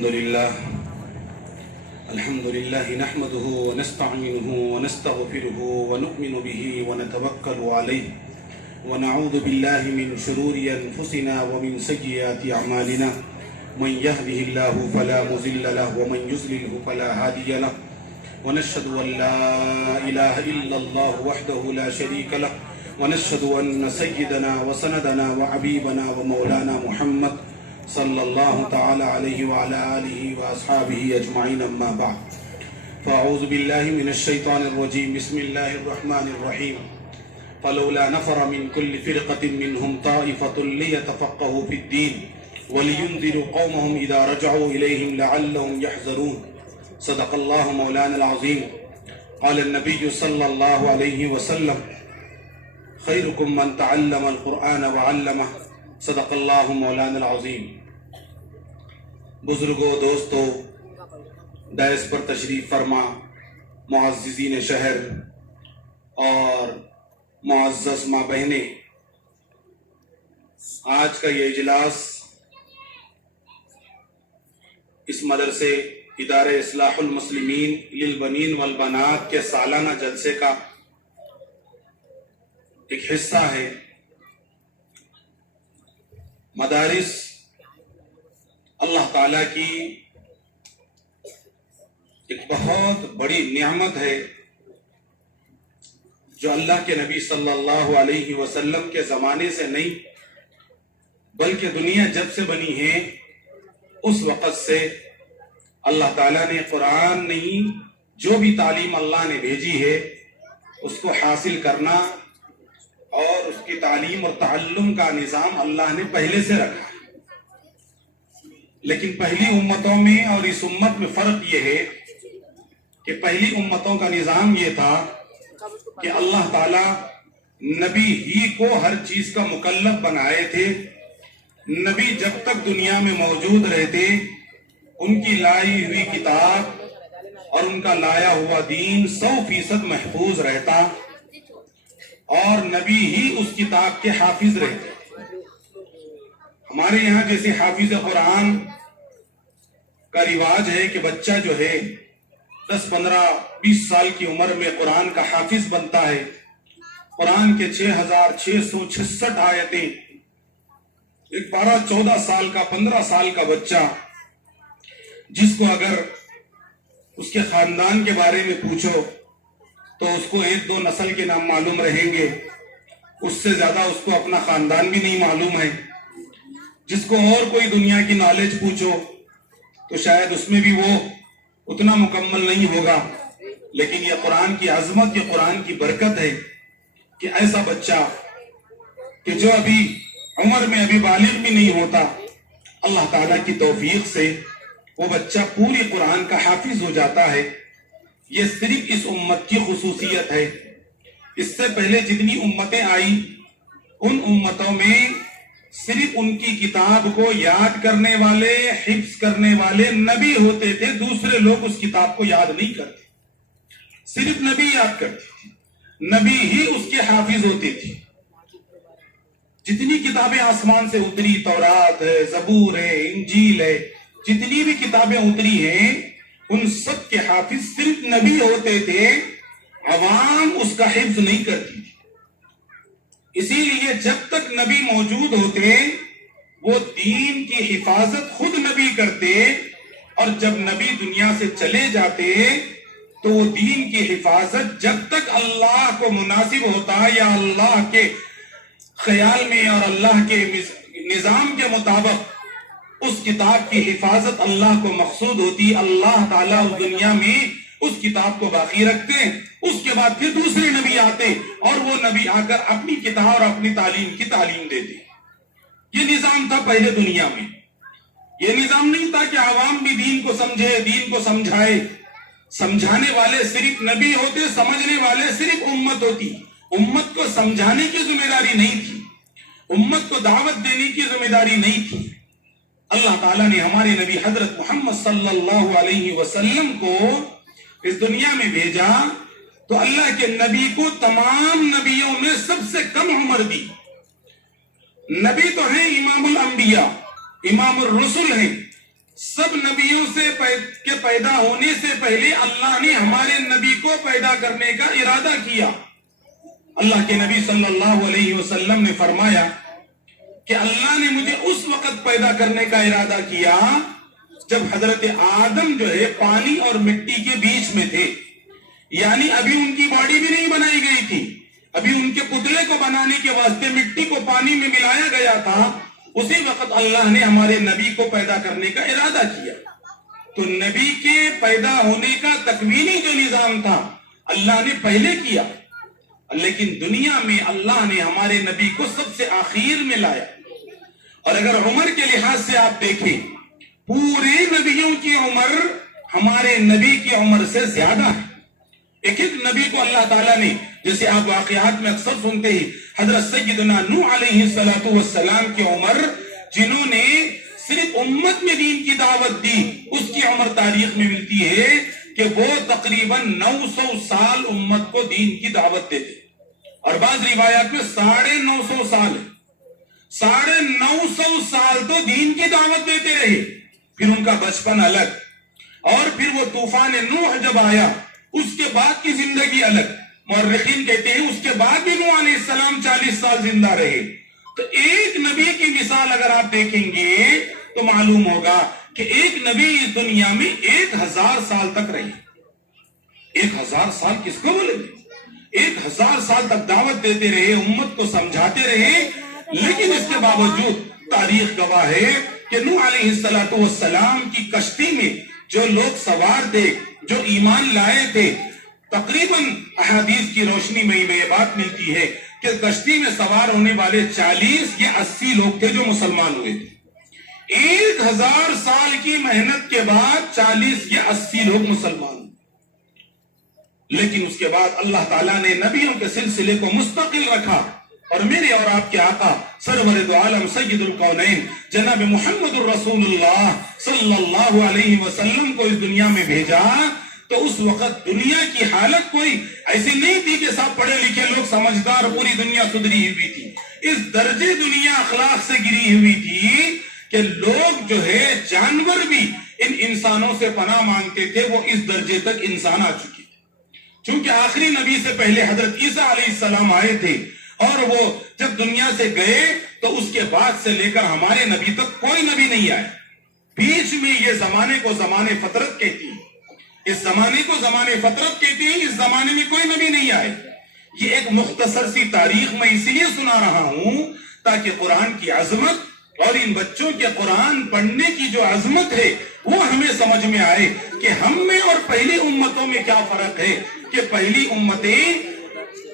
الحمد لله نحمده ونستعينه ونستغفره ونؤمن به ونتوكل عليه ونعوذ بالله من شرور أنفسنا ومن سيئات أعمالنا من يهده الله فلا مضل له ومن يضلل فلا هادي له ونشهد أن لا إله إلا الله وحده لا شريك له ونشهد أن سيدنا وسندنا وحبيبنا ومولانا محمد صلی اللہ تعالی علیہ وعلى آلہ واصحابہ اجمعین اما بعد فاعوذ باللہ من الشیطان الرجیم بسم اللہ الرحمن الرحیم فلولا نفر من كل فرقة منهم طائفة ليتفقهوا في الدين ولينذروا قومهم إذا رجعوا إليهم لعلهم يحذرون صدق الله مولانا العظيم قال النبي صلى الله عليه وسلم خيركم من تعلم القرآن وعلمه صدق اللہ مولانا العظیم۔ بزرگوں، دوستوں، دائس پر تشریف فرما، معززین شہر اور معزز ماں بہنیں، آج کا یہ اجلاس اس مدرسے ادارہ اصلاح المسلمین للبنین والبنات کے سالانہ جلسے کا ایک حصہ ہے۔ مدارس اللہ تعالیٰ کی ایک بہت بڑی نعمت ہے جو اللہ کے نبی صلی اللہ علیہ وسلم کے زمانے سے نہیں بلکہ دنیا جب سے بنی ہے اس وقت سے اللہ تعالیٰ نے قرآن نہیں جو بھی تعلیم اللہ نے بھیجی ہے اس کو حاصل کرنا اور اس کی تعلیم اور تعلم کا نظام اللہ نے پہلے سے رکھا ہے۔ لیکن پہلی امتوں میں اور اس امت میں فرق یہ ہے کہ پہلی امتوں کا نظام یہ تھا کہ اللہ تعالیٰ نبی ہی کو ہر چیز کا مکلف بنائے تھے۔ نبی جب تک دنیا میں موجود رہتے ان کی لائی ہوئی کتاب اور ان کا لایا ہوا دین 100% محفوظ رہتا اور نبی ہی اس کتاب کے حافظ رہتے۔ ہمارے یہاں جیسے حافظ قرآن کا رواج ہے کہ بچہ جو ہے 10 15 20 سال کی عمر میں قرآن کا حافظ بنتا ہے۔ قرآن کے 6666 آیتیں، ایک 12 14 سال کا 15 سال کا بچہ جس کو اگر اس کے خاندان کے بارے میں پوچھو تو اس کو 1 2 نسل کے نام معلوم رہیں گے، اس سے زیادہ اس کو اپنا خاندان بھی نہیں معلوم ہے۔ جس کو اور کوئی دنیا کی نالج پوچھو تو شاید اس میں بھی وہ اتنا مکمل نہیں ہوگا۔ لیکن یہ قرآن کی عظمت، یہ قرآن کی برکت ہے کہ ایسا بچہ کہ جو ابھی عمر میں ابھی بالغ بھی نہیں ہوتا، اللہ تعالیٰ کی توفیق سے وہ بچہ پوری قرآن کا حافظ ہو جاتا ہے۔ یہ صرف اس امت کی خصوصیت ہے۔ اس سے پہلے جتنی امتیں آئیں ان امتوں میں صرف ان کی کتاب کو یاد کرنے والے، حفظ کرنے والے نبی ہوتے تھے، دوسرے لوگ اس کتاب کو یاد نہیں کرتے، صرف نبی یاد کرتے تھے، نبی ہی اس کے حافظ ہوتے تھے۔ جتنی کتابیں آسمان سے اتری، تورات ہے، زبور ہے، انجیل ہے، جتنی بھی کتابیں اتری ہیں ان سب کے حافظ صرف نبی ہوتے تھے، عوام اس کا حفظ نہیں کرتی تھی۔ اسی لیے جب تک نبی موجود ہوتے وہ دین کی حفاظت خود نبی کرتے، اور جب نبی دنیا سے چلے جاتے تو وہ دین کی حفاظت جب تک اللہ کو مناسب ہوتا یا اللہ کے خیال میں اور اللہ کے نظام کے مطابق اس کتاب کی حفاظت اللہ کو مقصود ہوتی، اللہ تعالیٰ اس دنیا میں اس کتاب کو باقی رکھتے، اس کے بعد پھر دوسرے نبی آتے اور وہ نبی آ کر اپنی کتاب اور اپنی تعلیم کی تعلیم دیتے۔ یہ نظام تھا پہلے دنیا میں۔ یہ نظام نہیں تھا کہ عوام بھی دین کو سمجھے، دین کو سمجھائے۔ سمجھانے والے صرف نبی ہوتے، سمجھنے والے صرف امت ہوتی۔ امت کو سمجھانے کی ذمہ داری نہیں تھی، امت کو دعوت دینے کی ذمہ داری نہیں تھی۔ اللہ تعالیٰ نے ہمارے نبی حضرت محمد صلی اللہ علیہ وسلم کو اس دنیا میں بھیجا تو اللہ کے نبی کو تمام نبیوں میں سب سے کم عمر دی۔ نبی تو ہیں امام الانبیاء، امام الرسل ہیں، سب نبیوں کے پیدا ہونے سے پہلے اللہ نے ہمارے نبی کو پیدا کرنے کا ارادہ کیا۔ اللہ کے نبی صلی اللہ علیہ وسلم نے فرمایا کہ اللہ نے مجھے اس وقت پیدا کرنے کا ارادہ کیا جب حضرت آدم جو ہے پانی اور مٹی کے بیچ میں تھے، یعنی ابھی ان کی باڈی بھی نہیں بنائی گئی تھی، ابھی ان کے پتلے کو بنانے کے واسطے مٹی کو پانی میں ملایا گیا تھا، اسی وقت اللہ نے ہمارے نبی کو پیدا کرنے کا ارادہ کیا۔ تو نبی کے پیدا ہونے کا تکوینی جو نظام تھا اللہ نے پہلے کیا، لیکن دنیا میں اللہ نے ہمارے نبی کو سب سے آخر میں لایا۔ اور اگر عمر کے لحاظ سے آپ دیکھیں، پورے نبیوں کی عمر ہمارے نبی کی عمر سے زیادہ ہے۔ ایک ایک نبی کو اللہ تعالیٰ نے، جیسے آپ واقعات میں اکثر سنتے ہی، حضرت سیدنا نوح علیہ السلام کی عمر، جنہوں نے صرف امت میں دین کی دعوت دی، اس کی عمر تاریخ میں ملتی ہے کہ وہ تقریباً 900 سال امت کو دین کی دعوت دیتے، اور بعض روایات میں 950 سال ہے۔ 950 سال تو دین کی دعوت دیتے رہے، پھر ان کا بچپن الگ، اور پھر وہ طوفان نوح جب آیا اس کے بعد کی زندگی الگ۔ مورخین کہتے ہیں اس کے بعد بھی نوح علیہ السلام 40 سال زندہ رہے۔ تو ایک نبی کی مثال اگر آپ دیکھیں گے تو معلوم ہوگا کہ ایک نبی اس دنیا میں 1000 سال تک رہے۔ 1000 سال کس کو بولے گے؟ 1000 سال تک دعوت دیتے رہے، امت کو سمجھاتے رہے، لیکن اس کے باوجود تاریخ گواہ ہے کہ نوح علیہ السلام کی کشتی میں جو لوگ سوار تھے، جو ایمان لائے تھے، تقریباً احادیث کی روشنی میں یہ بات ملتی ہے کہ کشتی میں سوار ہونے والے 40 یا 80 لوگ تھے جو مسلمان ہوئے تھے۔ 1000 سال کی محنت کے بعد 40 یا 80 لوگ مسلمان ہوئے، لیکن اس کے بعد اللہ تعالیٰ نے نبیوں کے سلسلے کو مستقل رکھا، اور میرے اور آپ کے آقا سرور دو عالم سید الکونین جناب محمد الرسول اللہ صلی اللہ علیہ وسلم کو اس دنیا میں بھیجا۔ تو اس وقت دنیا کی حالت کوئی ایسی نہیں تھی کہ سب پڑھے لکھے لوگ سمجھدار، پوری دنیا سدھری ہوئی تھی۔ اس درجے دنیا اخلاق سے گری ہوئی تھی کہ لوگ جو ہے جانور بھی ان انسانوں سے پناہ مانگتے تھے، وہ اس درجے تک انسان آ چکے تھے۔ چونکہ آخری نبی سے پہلے حضرت عیسیٰ علیہ السلام آئے تھے، اور وہ جب دنیا سے گئے تو اس کے بعد سے لے کر ہمارے نبی تک کوئی نبی نہیں آیا۔ بیچ میں یہ زمانے کو زمانے فطرت کہتی ہے، اس زمانے کو زمانے فطرت کہتی ہے، اس زمانے میں کوئی نبی نہیں آئے۔ یہ ایک مختصر سی تاریخ میں اس لیے سنا رہا ہوں تاکہ قرآن کی عظمت اور ان بچوں کے قرآن پڑھنے کی جو عظمت ہے وہ ہمیں سمجھ میں آئے کہ ہم میں اور پہلی امتوں میں کیا فرق ہے۔ کہ پہلی امتیں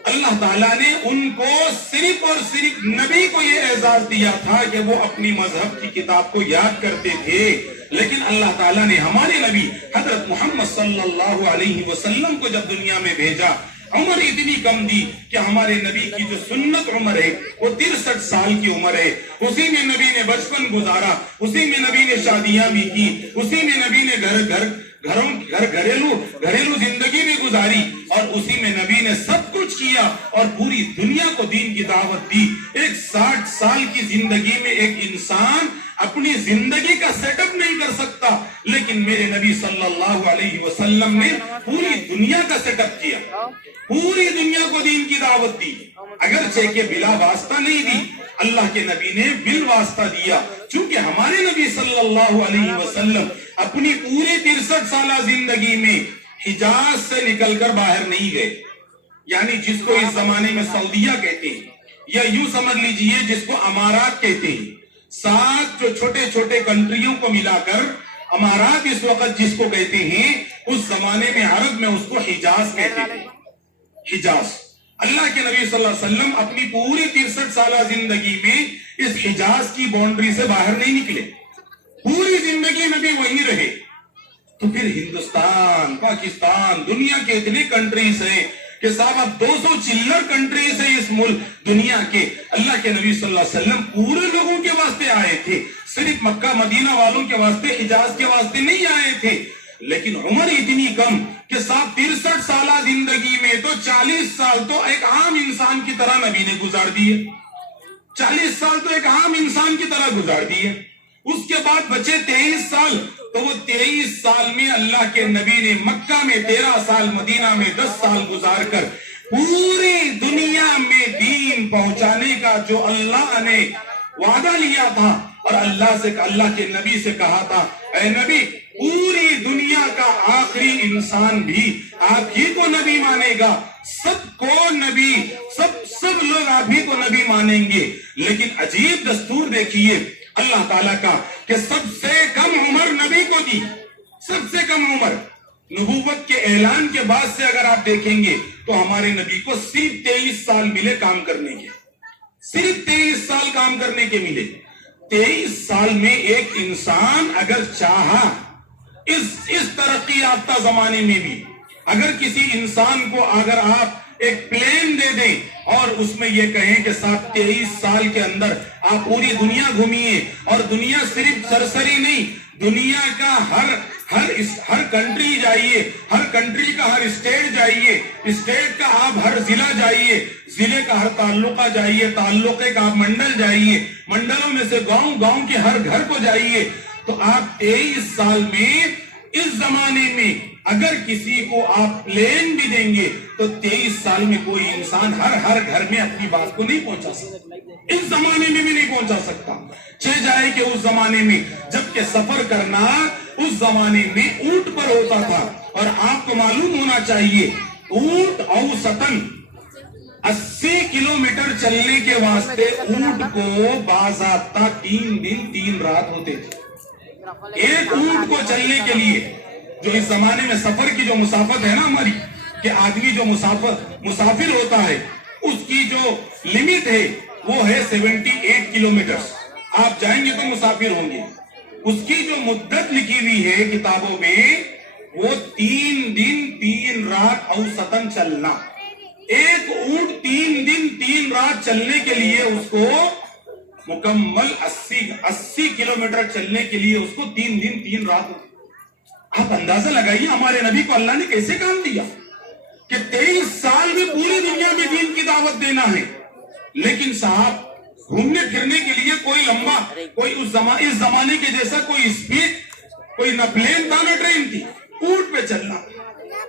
اللہ تعالیٰ نے ان کو صرف اور صرف نبی کو یہ اعزاز دیا تھا کہ وہ اپنی مذہب کی کتاب کو یاد کرتے تھے، لیکن اللہ تعالیٰ نے ہمارے نبی حضرت محمد صلی اللہ علیہ وسلم کو جب دنیا میں بھیجا، عمر اتنی کم دی کہ ہمارے نبی کی جو سنت عمر ہے وہ 63 سال کی عمر ہے۔ اسی میں نبی نے بچپن گزارا، اسی میں نبی نے شادیاں بھی کی، اسی میں نبی نے گھریلو زندگی بھی گزاری، اور اسی میں نبی نے سب کچھ کیا اور پوری دنیا کو دین کی دعوت دی۔ ایک 60 سال کی زندگی میں ایک انسان اپنی زندگی کا سیٹ اپ نہیں کر سکتا، لیکن میرے نبی صلی اللہ علیہ وسلم نے پوری دنیا کا سیٹ اپ کیا، پوری دنیا کو دین کی دعوت دی، اگرچہ کہ بلا واسطہ نہیں دی، اللہ کے نبی نے بال واسطہ دیا، چونکہ ہمارے نبی صلی اللہ علیہ وسلم اپنی پوری 63 سالہ زندگی میں حجاز سے نکل کر باہر نہیں گئے، یعنی جس کو اس زمانے میں سعودیہ کہتے ہیں، یا یوں سمجھ لیجئے جس کو امارات کہتے ہیں، 7 جو چھوٹے چھوٹے کنٹریوں کو ملا کر امارات اس وقت جس کو کہتے ہیں، اس زمانے میں عرب میں اس کو حجاز کہتے تھے۔ حجاز، اللہ کے نبی صلی اللہ علیہ وسلم اپنی پوری 63 سالہ زندگی میں اس حجاز کی باؤنڈری سے باہر نہیں نکلے، پوری زندگی میں بھی وہیں رہے۔ تو پھر ہندوستان، پاکستان، دنیا کے اتنے کنٹریز ہیں کہ صاحب اب 200 چلر کنٹریز ہیں اس ملک دنیا کے۔ اللہ کے نبی صلی اللہ علیہ وسلم پورے لوگوں کے واسطے آئے تھے، صرف مکہ مدینہ والوں کے واسطے، حجاز کے واسطے نہیں آئے تھے، لیکن عمر اتنی کم کہ صاحب 63 سالہ زندگی میں تو 40 سال تو ایک عام انسان کی طرح نبی نے گزار دیے، 40 سال تو ایک عام انسان کی طرح گزار دیے۔ اس کے بعد بچے 23 سال، تو وہ 23 سال میں اللہ کے نبی نے مکہ میں 13 سال، مدینہ میں 10 سال گزار کر پوری دنیا میں دین پہنچانے کا جو اللہ نے وعدہ لیا تھا، اور اللہ کے نبی سے کہا تھا، اے نبی پوری دنیا کا آخری انسان بھی آپ ہی کو نبی مانے گا، سب کو نبی، سب لوگ آپ ہی کو نبی مانیں گے۔ لیکن عجیب دستور دیکھیے اللہ تعالیٰ کا کہ سب سے کم عمر نبی کو دی، سب سے کم عمر۔ نبوت کے اعلان کے بعد سے اگر آپ دیکھیں گے تو ہمارے نبی کو صرف 23 سال ملے کام کرنے کے، صرف 23 سال کام کرنے کے ملے۔ 23 سال میں ایک انسان اگر چاہا اس ترقی یافتہ زمانے میں بھی، اگر کسی انسان کو اگر آپ ایک پلین دے دیں اور اس میں یہ کہیں کہ صاحب 23 سال کے اندر آپ پوری دنیا گھومیے، اور دنیا صرف سرسری نہیں، دنیا کا ہر کنٹری جائیے، ہر کنٹری کا ہر اسٹیٹ جائیے، اسٹیٹ کا آپ ہر ضلع جائیے، ضلع کا ہر تعلقہ جائیے، تعلقے کا آپ منڈل جائیے، منڈلوں میں سے گاؤں کے ہر گھر کو جائیے، تو آپ 23 سال میں اس زمانے میں اگر کسی کو آپ پلین بھی دیں گے تو 23 سال میں کوئی انسان ہر گھر میں اپنی بات کو نہیں پہنچا سکتا، اس زمانے میں بھی نہیں پہنچا سکتا۔ جائے کہ اس زمانے میں جب کہ سفر کرنا اس زمانے میں اونٹ پر ہوتا تھا، اور آپ کو معلوم ہونا چاہیے اونٹ اوسطاً 80 کلومیٹر چلنے کے واسطے اونٹ کو باضابطہ 3 دن 3 رات ہوتے تھے۔ ایک اونٹ کو چلنے کے لیے، جو اس زمانے میں سفر کی جو مسافت ہے نا ہماری، کہ آدمی جو مسافر ہوتا ہے اس کی جو لیمٹ ہے وہ ہے 78 کلومیٹر، آپ جائیں گے تو مسافر ہوں گے۔ اس کی جو مدت لکھی ہوئی ہے کتابوں میں وہ 3 دن 3 رات اوسطاً چلنا۔ ایک اونٹ 3 دن 3 رات چلنے کے لیے اس کو مکمل 80 کلومیٹر چلنے کے لیے اس کو 3 دن 3 رات ہوتی۔ آپ اندازہ لگائیے ہمارے نبی کو اللہ نے کیسے کام دیا کہ 23 سال میں پوری دنیا میں دین کی دعوت دینا ہے۔ لیکن صاحب گھومنے پھرنے کے لیے کوئی لمبا، کوئی اس زمانے کے جیسا کوئی اسپیڈ، کوئی نہ پلین تھا نہ ٹرین تھی، اونٹ پہ چلنا۔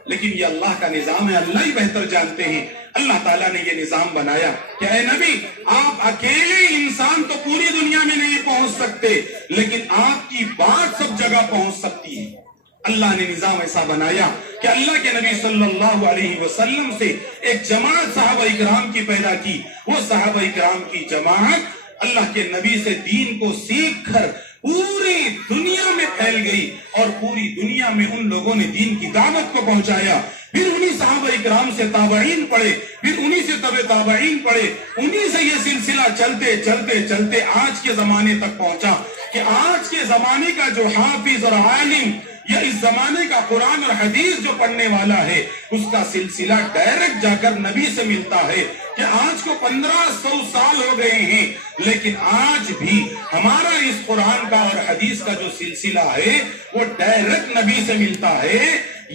لیکن یہ اللہ کا نظام ہے، اللہ ہی بہتر جانتے ہیں۔ اللہ تعالیٰ نے یہ نظام بنایا کہ اے نبی آپ اکیلے انسان تو پوری دنیا میں نہیں پہنچ سکتے، لیکن آپ کی بات سب جگہ پہنچ سکتی ہے۔ اللہ نے نظام ایسا بنایا کہ اللہ کے نبی صلی اللہ علیہ وسلم سے ایک جماعت صحابہ اکرام کی پیدا کی، وہ صحابہ اکرام کی جماعت اللہ کے نبی سے دین کو سیکھ کر پوری دنیا میں پھیل گئی، اور پوری دنیا میں ان لوگوں نے دین کی دعوت کو پہنچایا۔ پھر انہی صحابہ اکرام سے تابعین پڑھے، پھر انہی سے تابعین پڑھے، انہی سے یہ سلسلہ چلتے آج کے زمانے تک پہنچا کہ آج کے زمانے کا جو حافظ اور عالم یا اس زمانے کا قرآن اور حدیث جو پڑھنے والا ہے اس کا سلسلہ ڈائریکٹ جا کر نبی سے ملتا ہے کہ آج کو 1500 سال ہو گئے ہیں، لیکن آج بھی ہمارا اس قرآن کا اور حدیث کا جو سلسلہ ہے وہ ڈائریکٹ نبی سے ملتا ہے۔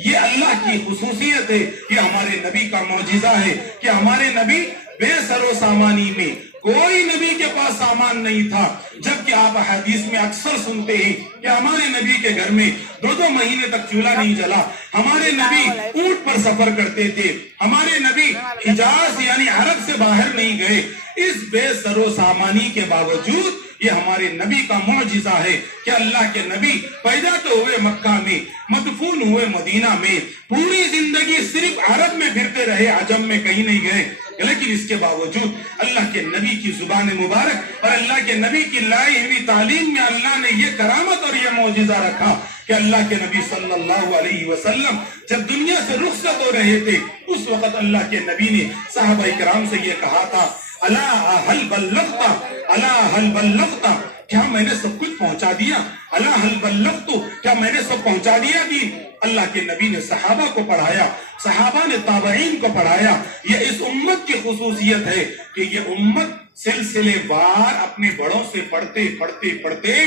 یہ اللہ کی خصوصیت ہے، یہ ہمارے نبی کا معجزہ ہے کہ ہمارے نبی بے سر و سامانی میں، کوئی نبی کے پاس سامان نہیں تھا، جبکہ آپ حدیث میں اکثر سنتے ہیں کہ ہمارے نبی کے گھر میں 2 مہینے تک چولہا نہیں جلا، ہمارے نبی اونٹ پر سفر کرتے تھے، ہمارے نبی حجاز یعنی عرب سے باہر نہیں گئے۔ اس بے سر و سامانی کے باوجود یہ ہمارے نبی کا معجزہ ہے کہ اللہ کے نبی پیدا تو ہوئے مکہ میں، مدفون ہوئے مدینہ میں، پوری زندگی صرف عرب میں پھرتے رہے، عجم میں کہیں نہیں گئے، لیکن اس کے باوجود اللہ کے نبی کی زبان مبارک اور اللہ کے نبی کی لائی ہوئی تعلیم میں اللہ نے یہ کرامت اور یہ معجزہ رکھا کہ اللہ کے نبی صلی اللہ علیہ وسلم جب دنیا سے رخصت ہو رہے تھے اس وقت اللہ کے نبی نے صحابہ کرام سے یہ کہا تھا، الا هل بلغت، الا هل بلغت، کیا میں نے سب کچھ پہنچا دیا؟ الا هل بلغت، کیا میں نے سب پہنچا دیا دین؟ اللہ کے نبی نے صحابہ کو پڑھایا، صحابہ نے تابعین کو پڑھایا۔ یہ اس امت کی خصوصیت ہے کہ یہ امت سلسلے وار اپنے بڑوں سے پڑھتے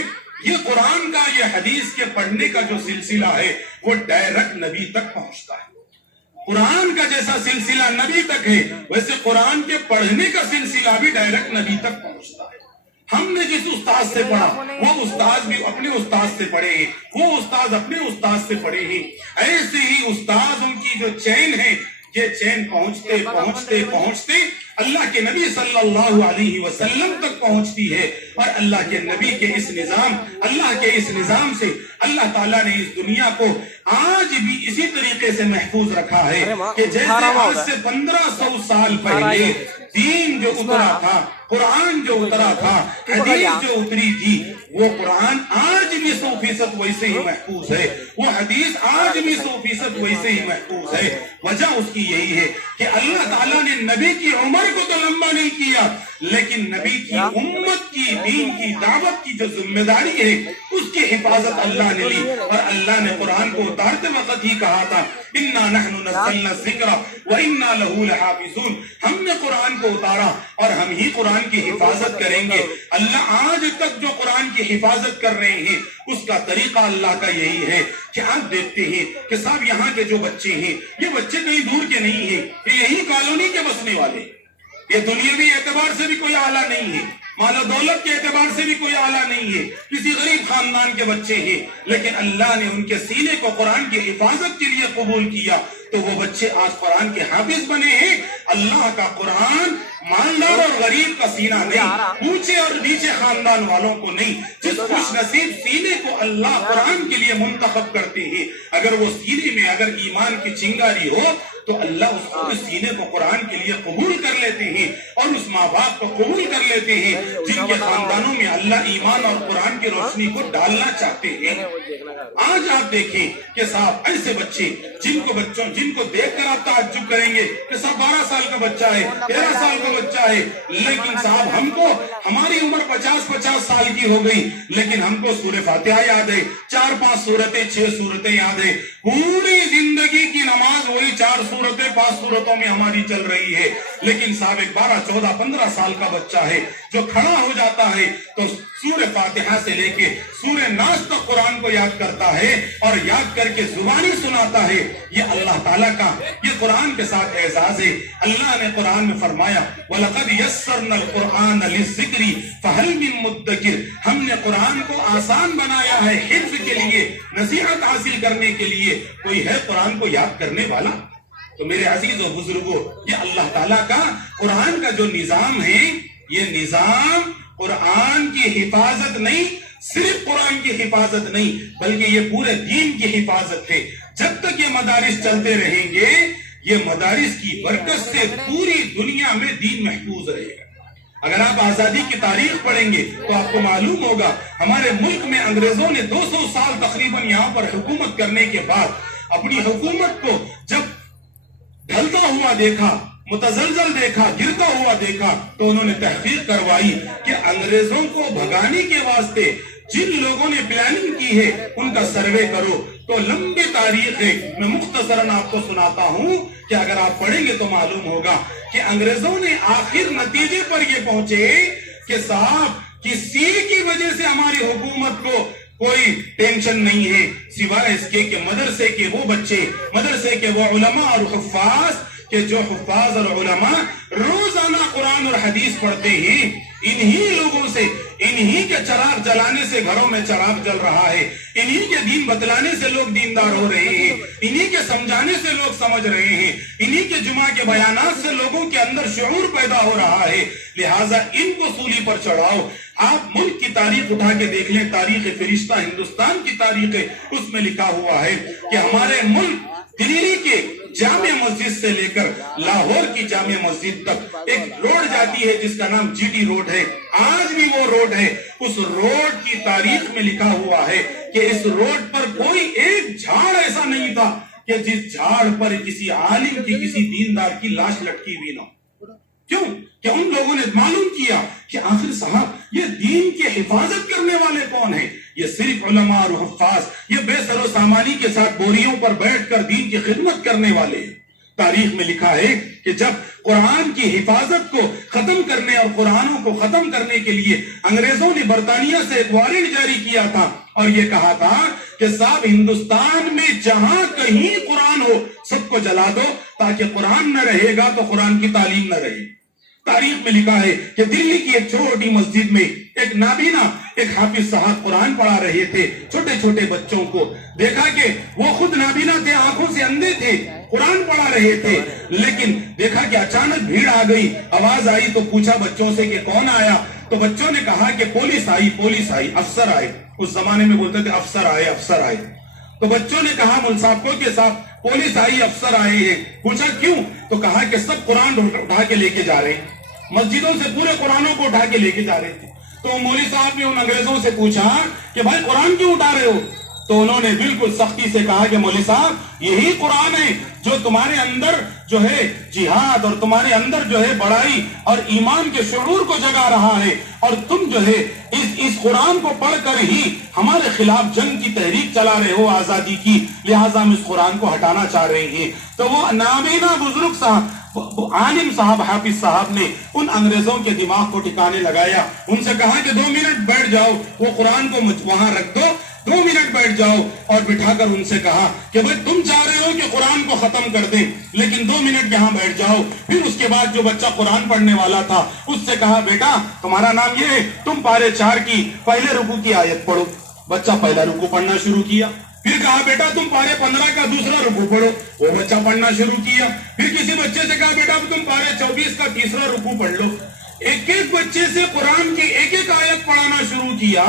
یہ قرآن کا، یہ حدیث کے پڑھنے کا جو سلسلہ ہے وہ ڈائریکٹ نبی تک پہنچتا ہے۔ قرآن کا جیسا سلسلہ نبی تک ہے ویسے قرآن کے پڑھنے کا سلسلہ بھی ڈائریکٹ نبی تک پہنچتا ہے۔ ہم نے جس استاد سے پڑھا وہ استاد بھی اپنے استاد سے پڑھے ہیں، وہ استاد اپنے استاد سے پڑھے ہیں، ایسے ہی استاد ان کی جو چین ہے یہ چین پہنچتے پہنچتے پہنچتے اللہ کے نبی صلی اللہ علیہ وسلم تک پہنچتی ہے، اور اللہ کے نبی کے اس نظام، اللہ کے اس نظام سے اللہ تعالیٰ نے اس دنیا کو آج بھی اسی طریقے سے محفوظ رکھا ہے کہ جیسے آج سے 1500 سال پہلے دین جو اترا تھا، قرآن جو اترا تھا، حدیث جو اتری تھی، وہ قرآن آج بھی 100% ویسے ہی محفوظ ہے، وہ حدیث آج بھی 100% ویسے ہی محفوظ ہے۔ وجہ اس کی یہی ہے کہ اللہ تعالیٰ نے نبی کی عمر کو تو لمبا نہیں کیا، لیکن نبی کی امت کی دین کی دعوت کی جو ذمہ داری ہے اس کی حفاظت اللہ نے لی، اور اللہ نے قرآن کو اتارتے وقت ہی کہا تھا اِنَّا نَحْنُ نَزَّلْنَا الذِّكْرَ وَإِنَّا لَهُ لَحَافِظُونَ، ہم نے قرآن کو اتارا اور ہم ہی قرآن کی حفاظت کریں گے۔ اللہ آج تک جو قرآن کی حفاظت کر رہے ہیں اس کا طریقہ اللہ کا یہی ہے کہ آپ دیکھتے ہیں کہ صاحب یہاں کے جو بچے ہیں یہ بچے کہیں دور کے نہیں ہیں، یہ یہی کالونی کے بسنے والے، یہ دنیاوی اعتبار سے بھی کوئی اعلیٰ نہیں ہے، مال و دولت کے اعتبار سے بھی کوئی اعلیٰ نہیں ہے، کسی غریب خاندان کے بچے ہیں، لیکن اللہ نے ان کے سینے کو قرآن کی حفاظت کے لیے قبول کیا تو وہ بچے آج قرآن کے حافظ بنے ہیں۔ اللہ کا قرآن مالدار اور غریب کا سینہ نہیں، اونچے اور نیچے خاندان والوں کو نہیں، جس خوش نصیب سینے کو اللہ قرآن کے لیے منتخب کرتے ہیں، اگر وہ سینے میں اگر ایمان کی چنگاری ہو تو اللہ اس سینے کو قرآن کے لیے قبول کر لیتے ہیں، اور اس ماں باپ کو قبول کر لیتے ہیں جن کے خاندانوں میں اللہ ایمان اور قرآن کی روشنی کو ڈالنا چاہتے ہیں۔ آج آپ دیکھیں کہ صاحب ایسے بچے جن کو دیکھ کر آپ تعجب کریں گے کہ صاحب 12 سال کا بچہ ہے، 13 سال کا بچہ ہے، لیکن صاحب ہماری عمر 50 سال کی ہو گئی، لیکن ہم کو سورہ فاتحہ یاد ہے، 4-5 سورتیں 6 سورتیں یاد ہے، پوری زندگی کی نماز وہی 4 سورتیں 5 سورتوں میں ہماری چل رہی ہے، لیکن صاحب ایک 12 14 15 سال کا بچہ ہے جو کھڑا ہو جاتا ہے تو سورہ فاتحہ سے لے کے سورہ ناس تک قرآن کو یاد کرتا ہے اور یاد کر کے زبانی سناتا ہے۔ یہ اللہ تعالیٰ کا یہ قرآن کے ساتھ اعزاز ہے۔ اللہ نے قرآن میں فرمایا وَلَقَدْ يَسَّرْنَا الْقُرْآنَ لِلذِّكْرِ فَهَلْ مِن مُدَّكِرٍ، ہم نے قرآن کو آسان بنایا ہے حفظ کے لیے، نصیحت حاصل کرنے کے لیے، کوئی ہے قرآن کو یاد کرنے والا؟ تو میرے عزیز و بزرگوں، یہ اللہ تعالیٰ کا قرآن کا جو نظام ہے، یہ نظام قرآن کی حفاظت نہیں، صرف قرآن کی حفاظت نہیں بلکہ یہ پورے دین کی حفاظت ہے۔ جب تک یہ مدارس چلتے رہیں گے یہ مدارس کی برکت سے پوری دنیا میں دین محفوظ رہے گا۔ اگر آپ آزادی کی تاریخ پڑھیں گے تو آپ کو معلوم ہوگا ہمارے ملک میں انگریزوں نے 200 سال تقریباً یہاں پر حکومت کرنے کے بعد اپنی حکومت کو جب ڈھلتا ہوا دیکھا، متزلزل دیکھا، گرتا ہوا دیکھا تو انہوں نے تحقیق کروائی کہ انگریزوں کو بھگانے کے واسطے جن لوگوں نے پلاننگ کی ہے ان کا سروے کرو، تو لمبی تاریخ ہے۔ میں مختصراً آپ کو سناتا ہوں کہ اگر آپ پڑھیں گے تو معلوم ہوگا کہ انگریزوں نے آخر نتیجے پر یہ پہنچے کہ صاحب کسی کی وجہ سے ہماری حکومت کو کوئی ٹینشن نہیں ہے سوائے اس کے کہ مدرسے کے وہ بچے، مدرسے کے وہ علماء اور حفاظ کہ جو حفاظ اور علماء روزانہ قرآن اور حدیث پڑھتے ہیں، انہی لوگوں سے، انہی کے چراغ جلانے سے گھروں میں چراغ جل رہا ہے، انہی کے دین بتلانے سے لوگ دیندار ہو رہے ہیں، انہی کے سمجھانے سے لوگ سمجھ رہے ہیں، انہی کے جمعہ کے بیانات سے لوگوں کے اندر شعور پیدا ہو رہا ہے، لہٰذا ان کو سولی پر چڑھاؤ۔ آپ ملک کی تاریخ اٹھا کے دیکھ لیں، تاریخ فرشتہ ہندوستان کی تاریخ ہے، اس میں لکھا ہوا ہے کہ ہمارے ملک دلی کے جامع مسجد سے لے کر لاہور کی جامع مسجد تک ایک روڈ جاتی ہے جس کا نام جی ٹی روڈ ہے، آج بھی وہ روڈ ہے۔ اس روڈ کی تاریخ میں لکھا ہوا ہے کہ اس روڈ پر کوئی ایک جھاڑ ایسا نہیں تھا کہ جس جھاڑ پر کسی عالم کی، کسی دیندار کی لاش لٹکی ہوئی نہ ہو۔ کیوں کہ ان لوگوں نے معلوم کیا کہ آخر صاحب یہ دین کی حفاظت کرنے والے کون ہیں؟ یہ صرف علماء اور حفاظ، یہ بے سر و سامانی کے ساتھ بوریوں پر بیٹھ کر دین کی خدمت کرنے والے ہیں۔ تاریخ میں لکھا ہے کہ جب قرآن کی حفاظت کو ختم کرنے اور قرآنوں کو ختم کرنے کے لیے انگریزوں نے برطانیہ سے ایک وارنٹ جاری کیا تھا اور یہ کہا تھا کہ صاحب ہندوستان میں جہاں کہیں قرآن ہو سب کو جلا دو، تاکہ قرآن نہ رہے گا تو قرآن کی تعلیم نہ رہے۔ تاریخ میں لکھا ہے کہ دلی کی ایک چھوٹی مسجد میں ایک نابینا ایک حافظ صاحب قرآن پڑھا رہے تھے چھوٹے چھوٹے بچوں کو. دیکھا کہ وہ خود نابینا تھے, آنکھوں سے اندھے تھے, قرآن پڑھا رہے تھے, لیکن دیکھا کہ اچانک بھیڑ آ گئی, آواز آئی تو پوچھا بچوں سے کہ کون آیا؟ تو بچوں نے کہا کہ پولیس آئی, افسر آئے. اس زمانے میں بولتے تھے افسر آئے. تو بچوں نے کہا مول صاحب کو کہ صاحب پولیس آئی, افسر آئے ہیں. پوچھا کیوں؟ تو کہا کہ سب قرآن اٹھا کے لے کے جا رہے ہیں, مسجدوں سے پورے قرآنوں کو اٹھا کے لے کے جا رہے تھے. تو مولوی صاحب نے ان انگریزوں سے پوچھا کہ بھائی قرآن کیوں اٹھا رہے ہو؟ تو انہوں نے بالکل سختی سے کہا کہ مولوی صاحب یہی قرآن ہے جو تمہارے اندر جو ہے جہاد اور تمہارے اندر جو ہے بڑائی اور ایمان کے شعور کو جگا رہا ہے, اور تم جو ہے اس قرآن کو پڑھ کر ہی ہمارے خلاف جنگ کی تحریک چلا رہے ہو آزادی کی, لہٰذا ہم اس قرآن کو ہٹانا چاہ رہے ہیں. تو وہ نابینا بزرگ صاحب عالم صاحب حافظ صاحب نے ان انگریزوں کے دماغ کو ٹھکانے لگایا. ان سے کہا کہ 2 منٹ بیٹھ جاؤ, وہ قرآن کو وہاں رکھ دو, 2 منٹ بیٹھ جاؤ, اور بٹھا کر ان سے کہا کہ بھائی تم چاہ رہے ہو کہ قرآن کو ختم کر دیں, لیکن 2 منٹ یہاں بیٹھ جاؤ. پھر اس کے بعد جو بچہ قرآن پڑھنے والا تھا اس سے کہا بیٹا تمہارا نام یہ ہے, تم پارے 4 کی پہلے رکوع کی آیت پڑھو. بچہ پہلا رکوع پڑھنا شروع کیا. پھر کہا بیٹا تم پارے 15 کا دوسرا رکوع پڑھو. وہ بچہ پڑھنا شروع کیا. پھر کسی بچے سے کہا بیٹا تم پارے 24 کا تیسرا رکوع پڑھ لو. ایک ایک بچے سے قرآن کی ایک ایک آیت پڑھانا شروع کیا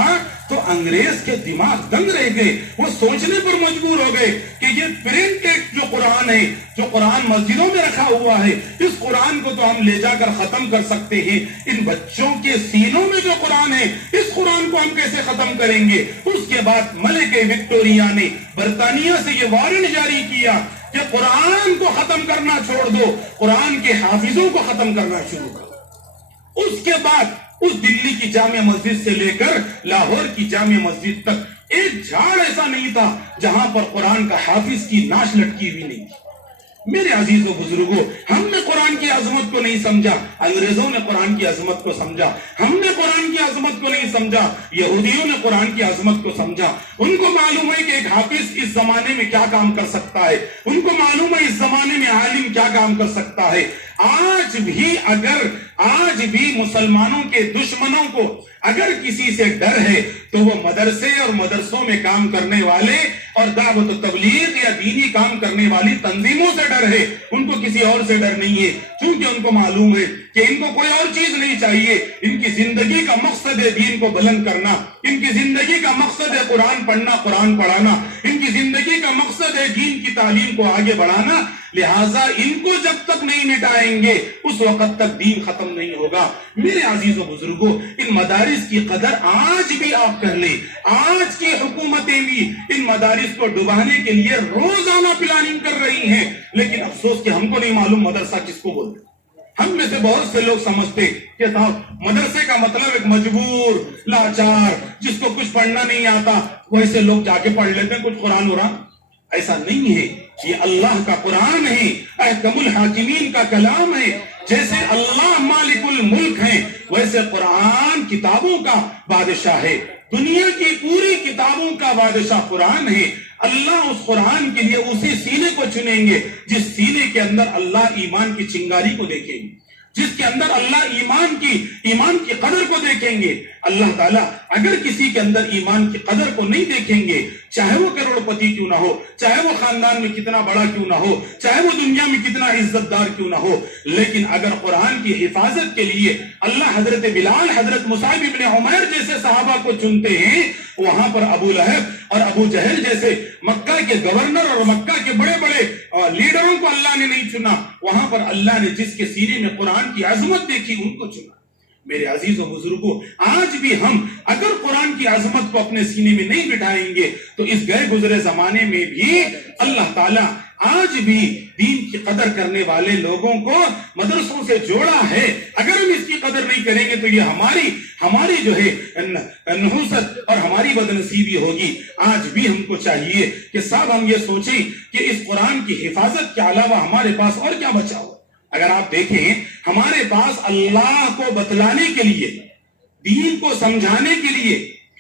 تو انگریز کے دماغ دنگ رہ گئے. وہ سوچنے پر مجبور ہو گئے کہ یہ پرنٹڈ جو قرآن ہے, جو قرآن مسجدوں میں رکھا ہوا ہے, اس قرآن کو تو ہم لے جا کر ختم کر سکتے ہیں, ان بچوں کے سینوں میں جو قرآن ہے اس قرآن کو ہم کیسے ختم کریں گے؟ اس کے بعد ملکہ وکٹوریہ نے برطانیہ سے یہ وارنٹ جاری کیا کہ قرآن کو ختم کرنا چھوڑ دو, قرآن کے حافظوں کو ختم کرنا شروع کرو. اس کے بعد اس دلی کی جامع مسجد سے لے کر لاہور کی جامع مسجد تک ایک جھاڑ ایسا نہیں تھا جہاں پر قرآن کا حافظ کی ناش لٹکی ہوئی نہیں تھی. میرے عزیز و بزرگوں, ہم نے قرآن کی عظمت کو نہیں سمجھا, انگریزوں نے قرآن کی عظمت کو سمجھا. ہم نے قرآن کی عظمت کو نہیں سمجھا, یہودیوں نے قرآن کی عظمت کو سمجھا. ان کو معلوم ہے کہ ایک حافظ اس زمانے میں کیا کام کر سکتا ہے, ان کو معلوم ہے اس زمانے میں عالم کیا کام کر سکتا ہے. آج بھی مسلمانوں کے دشمنوں کو اگر کسی سے ڈر ہے تو وہ مدرسے اور مدرسوں میں کام کرنے والے اور دعوت و تبلیغ یا دینی کام کرنے والی تنظیموں سے ڈر ہے. ان کو کسی اور سے ڈر نہیں ہے, کیونکہ ان کو معلوم ہے کہ ان کو کوئی اور چیز نہیں چاہیے. ان کی زندگی کا مقصد ہے دین کو بلند کرنا, ان کی زندگی کا مقصد ہے قرآن پڑھنا, قرآن پڑھانا, ان کی زندگی کا مقصد ہے دین کی تعلیم کو آگے بڑھانا. لہٰذا ان کو جب تک نہیں مٹائیں گے اس وقت تک دین ختم نہیں ہوگا. میرے عزیز و بزرگوں, ان مدارس کی قدر آج بھی آپ کر لیں. آج کی حکومتیں بھی ان مدارس کو ڈبانے کے لیے روزانہ پلاننگ کر رہی ہیں, لیکن افسوس کہ ہم کو نہیں معلوم مدرسہ کس کو بولتے. ہم میں سے بہت سے لوگ سمجھتے کہ مدرسے کا مطلب ایک مجبور, لاچار, جس کو کچھ پڑھنا نہیں آتا ویسے لوگ جا کے پڑھ لیتے ہیں کچھ قرآن وران. ایسا نہیں ہے, یہ اللہ کا قرآن ہے, احکم الحاکمین کا کلام ہے. جیسے اللہ مالک الملک ہیں ویسے قرآن کتابوں کا بادشاہ ہے, دنیا کی پوری کتابوں کا بادشاہ قرآن ہے. اللہ اس قرآن کے لیے اسی سینے کو چنیں گے جس سینے کے اندر اللہ ایمان کی چنگاری کو دیکھیں گے, جس کے اندر اللہ ایمان کی قدر کو دیکھیں گے. اللہ تعالیٰ اگر کسی کے اندر ایمان کی قدر کو نہیں دیکھیں گے, چاہے وہ کروڑ پتی کیوں نہ ہو, چاہے وہ خاندان میں کتنا بڑا کیوں نہ ہو, چاہے وہ دنیا میں کتنا عزت دار کیوں نہ ہو, لیکن اگر قرآن کی حفاظت کے لیے اللہ حضرت بلال, حضرت مصعب ابن عمیر جیسے صحابہ کو چنتے ہیں, وہاں پر ابو لہب اور ابو جہل جیسے مکہ کے گورنر اور مکہ کے بڑے بڑے لیڈروں کو اللہ نے نہیں چنا. وہاں پر اللہ نے جس کے سینے میں قرآن کی عظمت دیکھی ان کو چنا. میرے عزیز و بزرگوں, آج بھی ہم اگر قرآن کی عظمت کو اپنے سینے میں نہیں بٹھائیں گے تو اس گئے گزرے زمانے میں بھی اللہ تعالیٰ آج بھی دین کی قدر کرنے والے لوگوں کو مدرسوں سے جوڑا ہے. اگر ہم اس کی قدر نہیں کریں گے تو یہ ہماری جو ہے نحوست اور ہماری بدنصیبی ہوگی. آج بھی ہم کو چاہیے کہ صاحب ہم یہ سوچیں کہ اس قرآن کی حفاظت کے علاوہ ہمارے پاس اور کیا بچا ہو. اگر آپ دیکھیں ہمارے پاس اللہ کو بتلانے کے لیے, دین کو سمجھانے کے لیے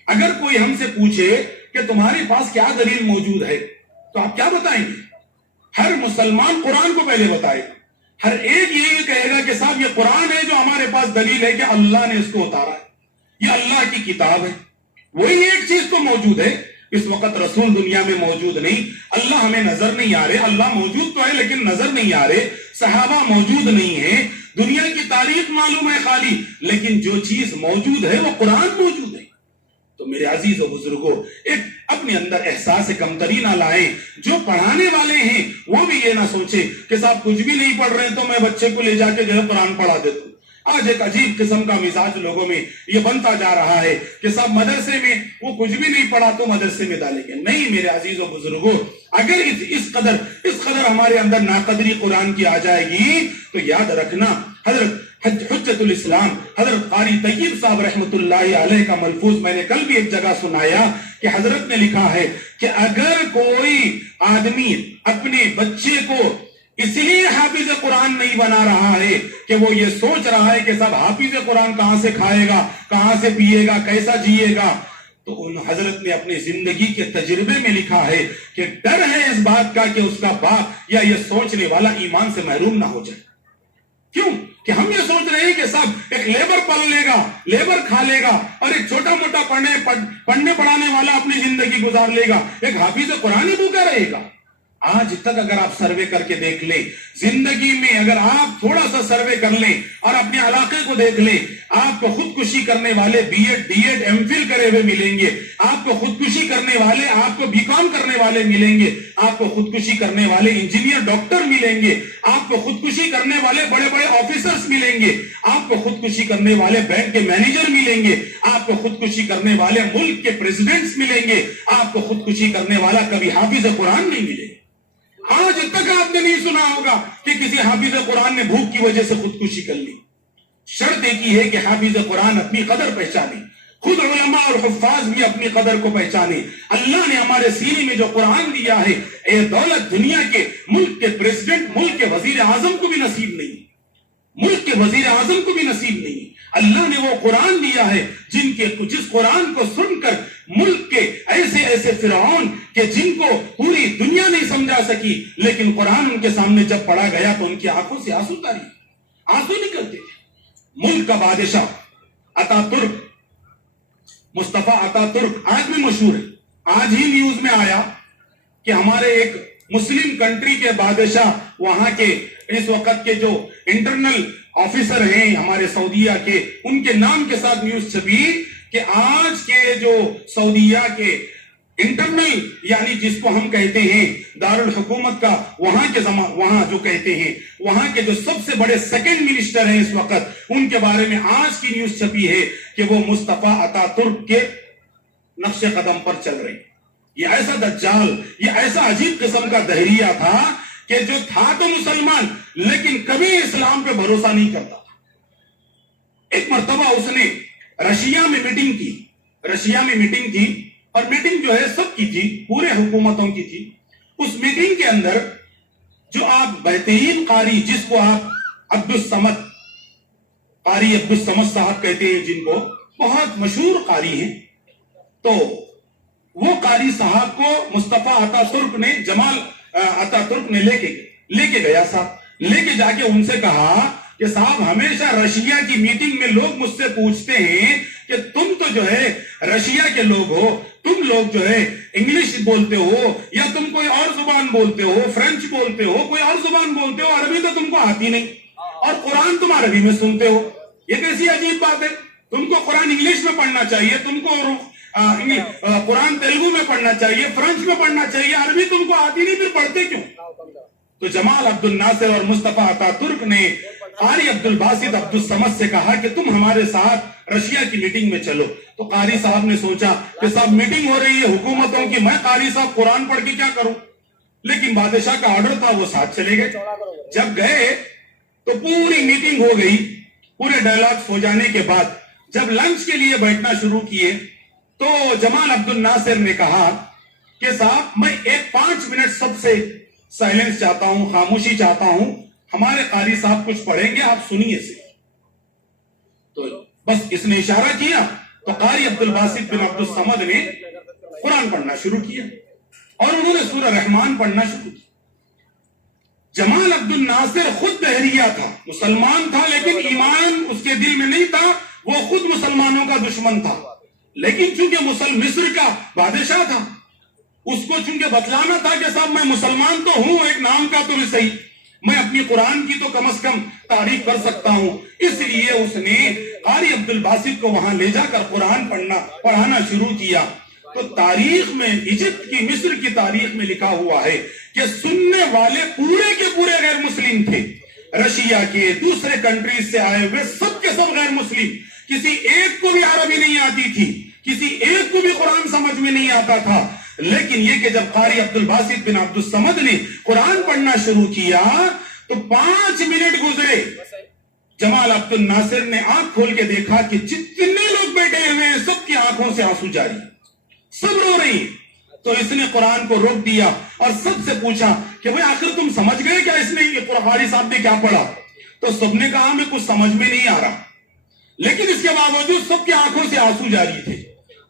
اگر کوئی ہم سے پوچھے کہ تمہارے پاس کیا دلیل موجود ہے تو آپ کیا بتائیں گے؟ ہر مسلمان قرآن کو پہلے بتائے, ہر ایک یہی کہے گا کہ صاحب یہ قرآن ہے جو ہمارے پاس دلیل ہے کہ اللہ نے اس کو اتارا ہے، یہ اللہ کی کتاب ہے۔ وہی ایک چیز تو موجود ہے، اس وقت رسول دنیا میں موجود نہیں، اللہ ہمیں نظر نہیں آ رہے، اللہ موجود تو ہے لیکن نظر نہیں آ رہے، صحابہ موجود نہیں ہے، دنیا کی تاریخ معلوم ہے خالی، لیکن جو چیز موجود ہے وہ قرآن موجود ہے۔ تو میرے عزیز و بزرگوں، ایک اپنے اندر احساس کمتری نہ لائیں۔ جو پڑھانے والے ہیں وہ بھی یہ نہ سوچے کہ صاحب کچھ بھی نہیں پڑھ رہے تو میں بچے کو لے جا کے جو ہے قرآن پڑھا دیتا ہوں۔ آج ایک عجیب قسم کا مزاج لوگوں میں یہ بنتا جا رہا ہے کہ صاحب مدرسے میں وہ کچھ بھی نہیں پڑھا تو مدرسے میں ڈالیں گے۔ نہیں میرے عزیز و بزرگوں، اگر اس قدر ہمارے اندر ناقدری قرآن کی آ جائے گی تو یاد رکھنا، حضرت حجت الاسلام حضرت قاری طیب صاحب رحمت اللہ علیہ کا ملفوظ میں نے کل بھی ایک جگہ سنایا کہ حضرت نے لکھا ہے کہ اگر کوئی آدمی اپنے بچے کو اس لیے حافظ قرآن نہیں بنا رہا ہے کہ وہ یہ سوچ رہا ہے کہ سب حافظ قرآن کہاں سے کھائے گا، کہاں سے پیے گا، کیسا جیے گا، تو ان حضرت نے اپنی زندگی کے تجربے میں لکھا ہے کہ ڈر ہے اس بات کا کہ اس کا باپ یا یہ سوچنے والا ایمان سے محروم نہ ہو جائے۔ کیوں کہ ہم یہ سوچ رہے ہیں کہ صاحب ایک لیبر پل لے گا، لیبر کھا لے گا، اور ایک چھوٹا موٹا پڑھنے پڑھانے والا اپنی زندگی گزار لے گا، ایک حافظ قرآن ہی بھوکا رہے گا۔ آج تک اگر آپ سروے کر کے دیکھ لیں زندگی میں، اگر آپ تھوڑا سا سروے کر لیں اور اپنے علاقے کو دیکھ لیں، آپ کو خودکشی کرنے والے B Ed D Ed M Phil کرے ہوئے ملیں گے، آپ کو خودکشی کرنے والے، آپ کو بی کام کرنے والے ملیں گے، آپ کو خودکشی کرنے والے انجینئر ڈاکٹر ملیں گے، آپ کو خودکشی کرنے والے بڑے بڑے آفیسرز ملیں گے، آپ کو خودکشی کرنے والے بینک کے مینیجر ملیں گے، آپ کو خودکشی کرنے والے ملک کے پریزیڈنٹس ملیں گے، آپ کو خودکشی کرنے والا کبھی حافظ قرآن نہیں ملے گا۔ آج تک آپ نے نہیں سنا ہوگا کہ کسی حافظ قرآن نے بھوک کی وجہ سے خودکشی کر لی۔ شرط ایک ہی ہے کہ حافظ قرآن اپنی قدر پہچانے، خود علماء اور حفاظ بھی اپنی قدر کو پہچانے۔ اللہ نے ہمارے سینے میں جو قرآن دیا ہے، اے دولت دنیا کے ملک کے پریزیڈنٹ، ملک کے وزیر اعظم کو بھی نصیب نہیں، ملک کے وزیر اعظم کو بھی نصیب نہیں۔ اللہ نے وہ قرآن دیا ہے جس قرآن کو سن کر ملک کے ایسے فرعون کہ جن کو پوری دنیا نہیں سمجھا سکی، لیکن قرآن ان کے سامنے جب پڑھا گیا تو ان کی آنکھوں سے آنسو تاری، آنسو نکلتے تھے۔ ملک کا بادشاہ اتا ترک، مصطفیٰ اتا ترک آج بھی مشہور ہے۔ آج ہی نیوز میں آیا کہ ہمارے ایک مسلم کنٹری کے بادشاہ، وہاں کے اس وقت کے جو انٹرنل آفیسر ہیں ہمارے سعودیہ کے، ان کے نام کے ساتھ نیوز چھپی کہ آج کے جو سعودیہ کے انٹرنل، یعنی جس کو ہم کہتے ہیں دارالحکومت کا، وہاں جو کہتے ہیں وہاں کے جو سب سے بڑے سیکنڈ منسٹر ہیں اس وقت، ان کے بارے میں آج کی نیوز چھپی ہے کہ وہ مصطفیٰ اتا ترک کے نقش قدم پر چل رہے ہیں۔ یہ ایسا دجال، یہ ایسا عجیب قسم کا دہریہ تھا کہ جو تھا تو مسلمان لیکن کبھی اسلام پہ بھروسہ نہیں کرتا تھا۔ ایک مرتبہ اس نے رشیا میں میٹنگ کی، اور میٹنگ جو ہے سب کی تھی، پورے حکومتوں کی تھی۔ اس میٹنگ کے اندر جو آپ بہترین قاری، جس کو آپ قاری عبدالصمد صاحب کہتے ہیں، جن کو بہت مشہور قاری ہیں، تو وہ قاری صاحب کو مصطفیٰ اتا ترک نے لے کے گیا صاحب، لے کے جا کے ان سے کہا کہ صاحب ہمیشہ رشیا کی میٹنگ میں لوگ مجھ سے پوچھتے ہیں کہ تم تو جو ہے رشیا کے لوگ ہو، تم لوگ جو ہے انگلش بولتے ہو یا تم کوئی اور زبان بولتے ہو، فرینچ بولتے ہو، کوئی اور زبان بولتے ہو، عربی تو تم کو آتی نہیں، اور قرآن تم عربی میں سنتے ہو، یہ کیسی عجیب بات ہے؟ تم کو قرآن انگلش میں پڑھنا چاہیے، تم کو قرآن تیلگو میں پڑھنا چاہیے، فرینچ میں پڑھنا چاہیے، عربی تم کو آتی نہیں، پھر پڑھتے کیوں؟ تو جمال عبد الناصر اور مصطفیٰ اتا ترک نے قاری عبدالباسط عبدالصمد سے کہا کہ تم ہمارے ساتھ رشیا کی میٹنگ میں چلو۔ تو قاری صاحب نے سوچا کہ صاحب میٹنگ ہو رہی ہے حکومتوں کی، میں قاری صاحب قرآن پڑھ کے کیا کروں؟ لیکن بادشاہ کا آرڈر تھا، وہ ساتھ چلے گئے۔ جب گئے تو پوری میٹنگ ہو گئی، پورے ڈائلاگز ہو جانے کے بعد جب لنچ کے لیے بیٹھنا شروع کیے تو جمال عبد الناصر نے کہا کہ صاحب میں 5 منٹ سب سے سائلنس چاہتا ہوں، خاموشی چاہتا ہوں، ہمارے قاری صاحب کچھ پڑھیں گے، آپ سنیے سے۔ تو بس اس نے اشارہ کیا تو قاری عبدالباسط بن عبدالصمد نے قرآن پڑھنا شروع کیا، اور انہوں نے سورہ رحمان پڑھنا شروع کیا۔ جمال عبد الناصر خود بحریہ تھا، مسلمان تھا، لیکن ایمان اس کے دل میں نہیں تھا، وہ خود مسلمانوں کا دشمن تھا، لیکن چونکہ مصر کا بادشاہ تھا، اس کو چونکہ بتلانا تھا کہ صاحب میں مسلمان تو ہوں، ایک نام کا تو بھی صحیح، میں اپنی قرآن کی تو کم از کم تعریف کر سکتا ہوں، اس لیے اس نے قاری عبد الباسط کو وہاں لے جا کر قرآن پڑھانا شروع کیا۔ تو تاریخ میں، ایجپٹ کی، مصر کی تاریخ میں لکھا ہوا ہے کہ سننے والے پورے کے پورے غیر مسلم تھے، رشیا کے، دوسرے کنٹریز سے آئے ہوئے سب کے سب غیر مسلم، کسی ایک کو بھی عربی نہیں آتی تھی، کسی ایک کو بھی قرآن سمجھ میں نہیں آتا تھا، لیکن یہ کہ جب قاری عبد الباسط بن عبد الصمد نے قرآن پڑھنا شروع کیا تو 5 منٹ گزرے، جمال عبد الناصر نے آنکھ کھول کے دیکھا کہ جتنے لوگ بیٹھے ہوئے ہیں سب کی آنکھوں سے آنسو جاری، سب رو رہی ہیں۔ تو اس نے قرآن کو روک دیا اور سب سے پوچھا کہ بھئی آخر تم سمجھ گئے کیا اس نے، یہ قاری صاحب نے کیا پڑھا؟ تو سب نے کہا ہمیں کچھ سمجھ میں نہیں آ رہا، لیکن اس کے باوجود سب کی آنکھوں سے آنسو جاری تھے۔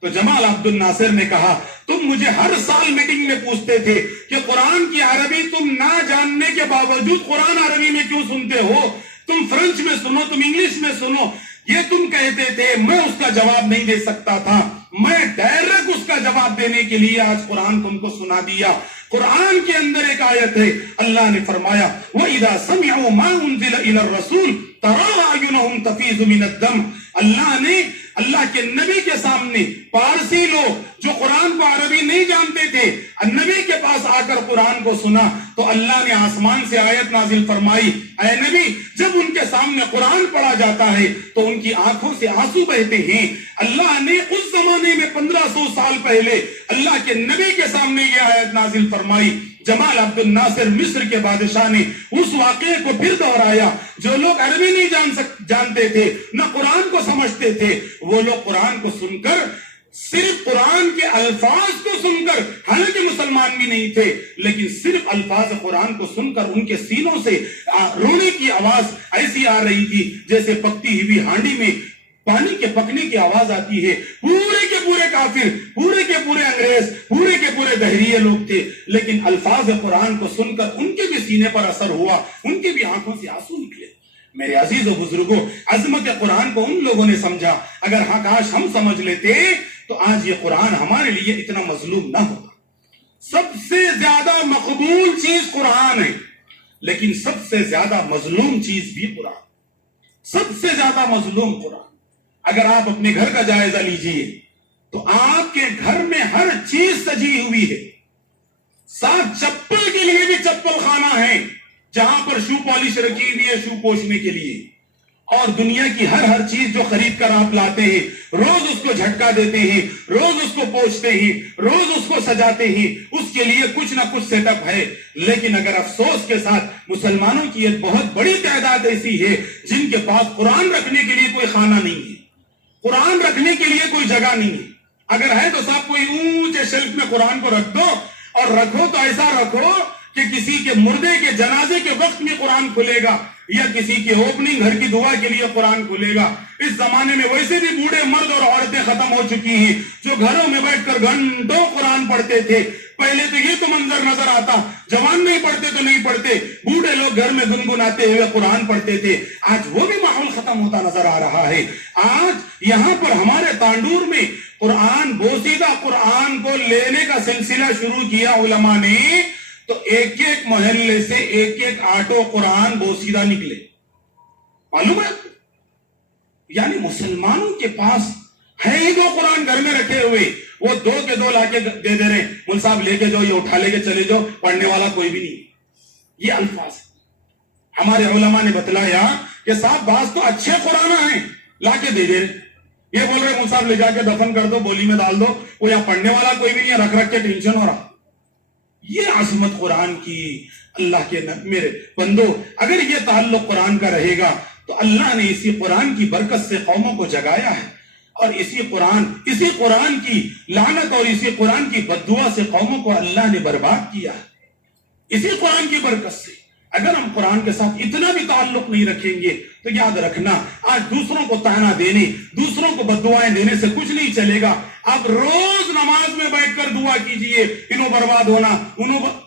تو جمال عبد الناصر نے کہا تم مجھے ہر سال میٹنگ میں پوچھتے تھے کہ قرآن کی عربی تم نہ جاننے کے باوجود قرآن عربی میں کیوں سنتے ہو، تم فرنچ میں سنو، تم انگلش میں سنو، یہ تم کہتے تھے، میں اس کا جواب نہیں دے سکتا تھا، میں ڈائریکٹ اس کا جواب دینے کے لیے آج قرآن تم کو سنا دیا۔ قرآن کے اندر ایک آیت ہے، اللہ نے فرمایا وَإِذَا سَمِعُوا مَا أُنزِلَ إِلَى الرَّسُولِ تَرَىٰ أَعْيُنَهُمْ تَفِيضُ مِنَ الدَّمْعِ، اللہ نے اللہ کے نبی کے سامنے، پارسی لوگ جو قرآن کو عربی نہیں جانتے تھے، نبی کے پاس آ کر قرآن کو سنا تو اللہ نے آسمان سے آیت نازل فرمائی، اے نبی جب ان کے سامنے قرآن پڑھا جاتا ہے تو ان کی آنکھوں سے آنسو بہتے ہیں۔ اللہ نے اس زمانے میں 1500 سال پہلے اللہ کے نبی کے سامنے یہ آیت نازل فرمائی۔ جمال عبد الناصر مصر کے بادشاہ نے اس واقعے کو پھر دہرایا، جو لوگ عربی نہیں جانتے تھے، نہ قرآن کو سمجھتے تھے، وہ لوگ قرآن کو سن کر، صرف قرآن کے الفاظ کو سن کر، حالانکہ مسلمان بھی نہیں تھے، لیکن صرف الفاظ قرآن کو سن کر ان کے سینوں سے رونے کی آواز ایسی آ رہی تھی جیسے پکتی ہوئی ہانڈی میں پانی کے پکنے کی آواز آتی ہے۔ پورے کے پورے کافر، پورے کے پورے انگریز، پورے کے پورے بحریہ لوگ تھے، لیکن الفاظ قرآن کو سن کر ان کے بھی سینے پر اثر ہوا، ان کے بھی آنکھوں سے آنسو نکلے۔ میرے عزیز و بزرگوں، عظمت قرآن کو ان لوگوں نے سمجھا، اگر کاش ہم سمجھ لیتے تو آج یہ قرآن ہمارے لیے اتنا مظلوم نہ ہوتا۔ سب سے زیادہ مقبول چیز قرآن ہے، لیکن سب سے زیادہ مظلوم چیز بھی قرآن، سب سے زیادہ مظلوم قرآن۔ اگر آپ اپنے گھر کا جائزہ لیجئے تو آپ کے گھر میں ہر چیز سجی ہوئی ہے، ساتھ چپل کے لیے بھی چپل خانہ ہے جہاں پر شو پالش رکھی ہوئی ہے شو پوچھنے کے لیے، اور دنیا کی ہر چیز جو خرید کر آپ لاتے ہیں، روز اس کو جھٹکا دیتے ہیں، روز اس کو پوچھتے ہیں، روز اس کو سجاتے ہیں، اس کے لیے کچھ نہ کچھ سیٹ اپ ہے۔ لیکن اگر افسوس کے ساتھ مسلمانوں کی ایک بہت بڑی تعداد ایسی ہے جن کے پاس قرآن رکھنے کے لیے کوئی خانہ نہیں ہے، قرآن رکھنے کے لیے کوئی جگہ نہیں ہے۔ اگر ہے تو صاحب کوئی اونچے شیلف میں قرآن کو رکھ دو، اور رکھو تو ایسا رکھو کہ کسی کے مردے کے جنازے کے وقت میں قرآن کھلے گا، یا کسی کے اوپننگ گھر کی دعا کے لیے قرآن کھلے گا۔ اس زمانے میں ویسے بھی بوڑھے مرد اور عورتیں ختم ہو چکی ہیں جو گھروں میں بیٹھ کر گھنٹوں قرآن پڑھتے تھے۔ پہلے تو یہ تو منظر نظر آتا، جوان نہیں پڑھتے تو نہیں پڑھتے، بوڑھے لوگ گھر میں گنگناتے ہوئے قرآن پڑھتے تھے۔ آج وہ بھی ماحول ختم ہوتا نظر آ رہا ہے۔ آج یہاں پر ہمارے تانڈور میں قرآن، بوسیدہ قرآن کو لینے کا سلسلہ شروع کیا علماء نے، تو ایک ایک محلے سے ایک ایک آٹو قرآن بوسیدہ نکلے۔ معلوم ہے؟ یعنی مسلمانوں کے پاس ہے ہی دو قرآن گھر میں رکھے ہوئے، وہ 2 کے 2 لا کے دے دے رہے ہیں، مول صاحب لے کے جاؤ، یہ اٹھا لے کے چلے جاؤ، پڑھنے والا کوئی بھی نہیں۔ یہ الفاظ ہمارے علماء نے بتلایا کہ صاحب بعض تو اچھے قرآن ہیں، لا کے دے دے رہے، یہ بول رہے مول صاحب لے جا کے دفن کر دو، بولی میں ڈال دو، وہ یہاں پڑھنے والا کوئی بھی نہیں ہے، رکھ کے ٹینشن ہو رہا۔ یہ عظمت قرآن کی، اللہ کے میرے بندو، اگر یہ تعلق قرآن کا رہے گا تو اللہ نے اسی قرآن کی برکت سے قوموں کو جگایا ہے، اور اسی قرآن کی لعنت اور اسی قرآن کی بددعا سے قوموں کو اللہ نے برباد کیا ہے، اسی قرآن کی برکت سے۔ اگر ہم قرآن کے ساتھ اتنا بھی تعلق نہیں رکھیں گے تو یاد رکھنا، آج دوسروں کو طعنہ دینے، دوسروں کو بددعائیں دینے سے کچھ نہیں چلے گا۔ آپ روز نماز میں بیٹھ کر دعا کیجئے، انہوں برباد ہونا،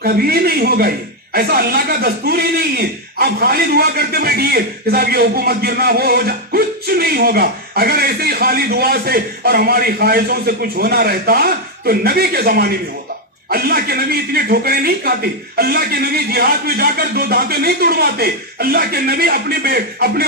کبھی نہیں ہوگا۔ یہ ایسا اللہ کا دستور ہی نہیں ہے. آپ خالی دعا کرتے بیٹھیے کہ صاحب یہ حکومت گرنا وہ ہو جا, کچھ نہیں ہوگا. اگر ایسے ہی خالی دعا سے اور ہماری خواہشوں سے کچھ ہونا رہتا تو نبی کے زمانے میں ہوتا. اللہ کے نبی اتنے ٹھوکریں نہیں کھاتے. اللہ کے نبی جہاد میں جا کر 2 دانتیں نہیں توڑواتے. اللہ کے نبی اپنے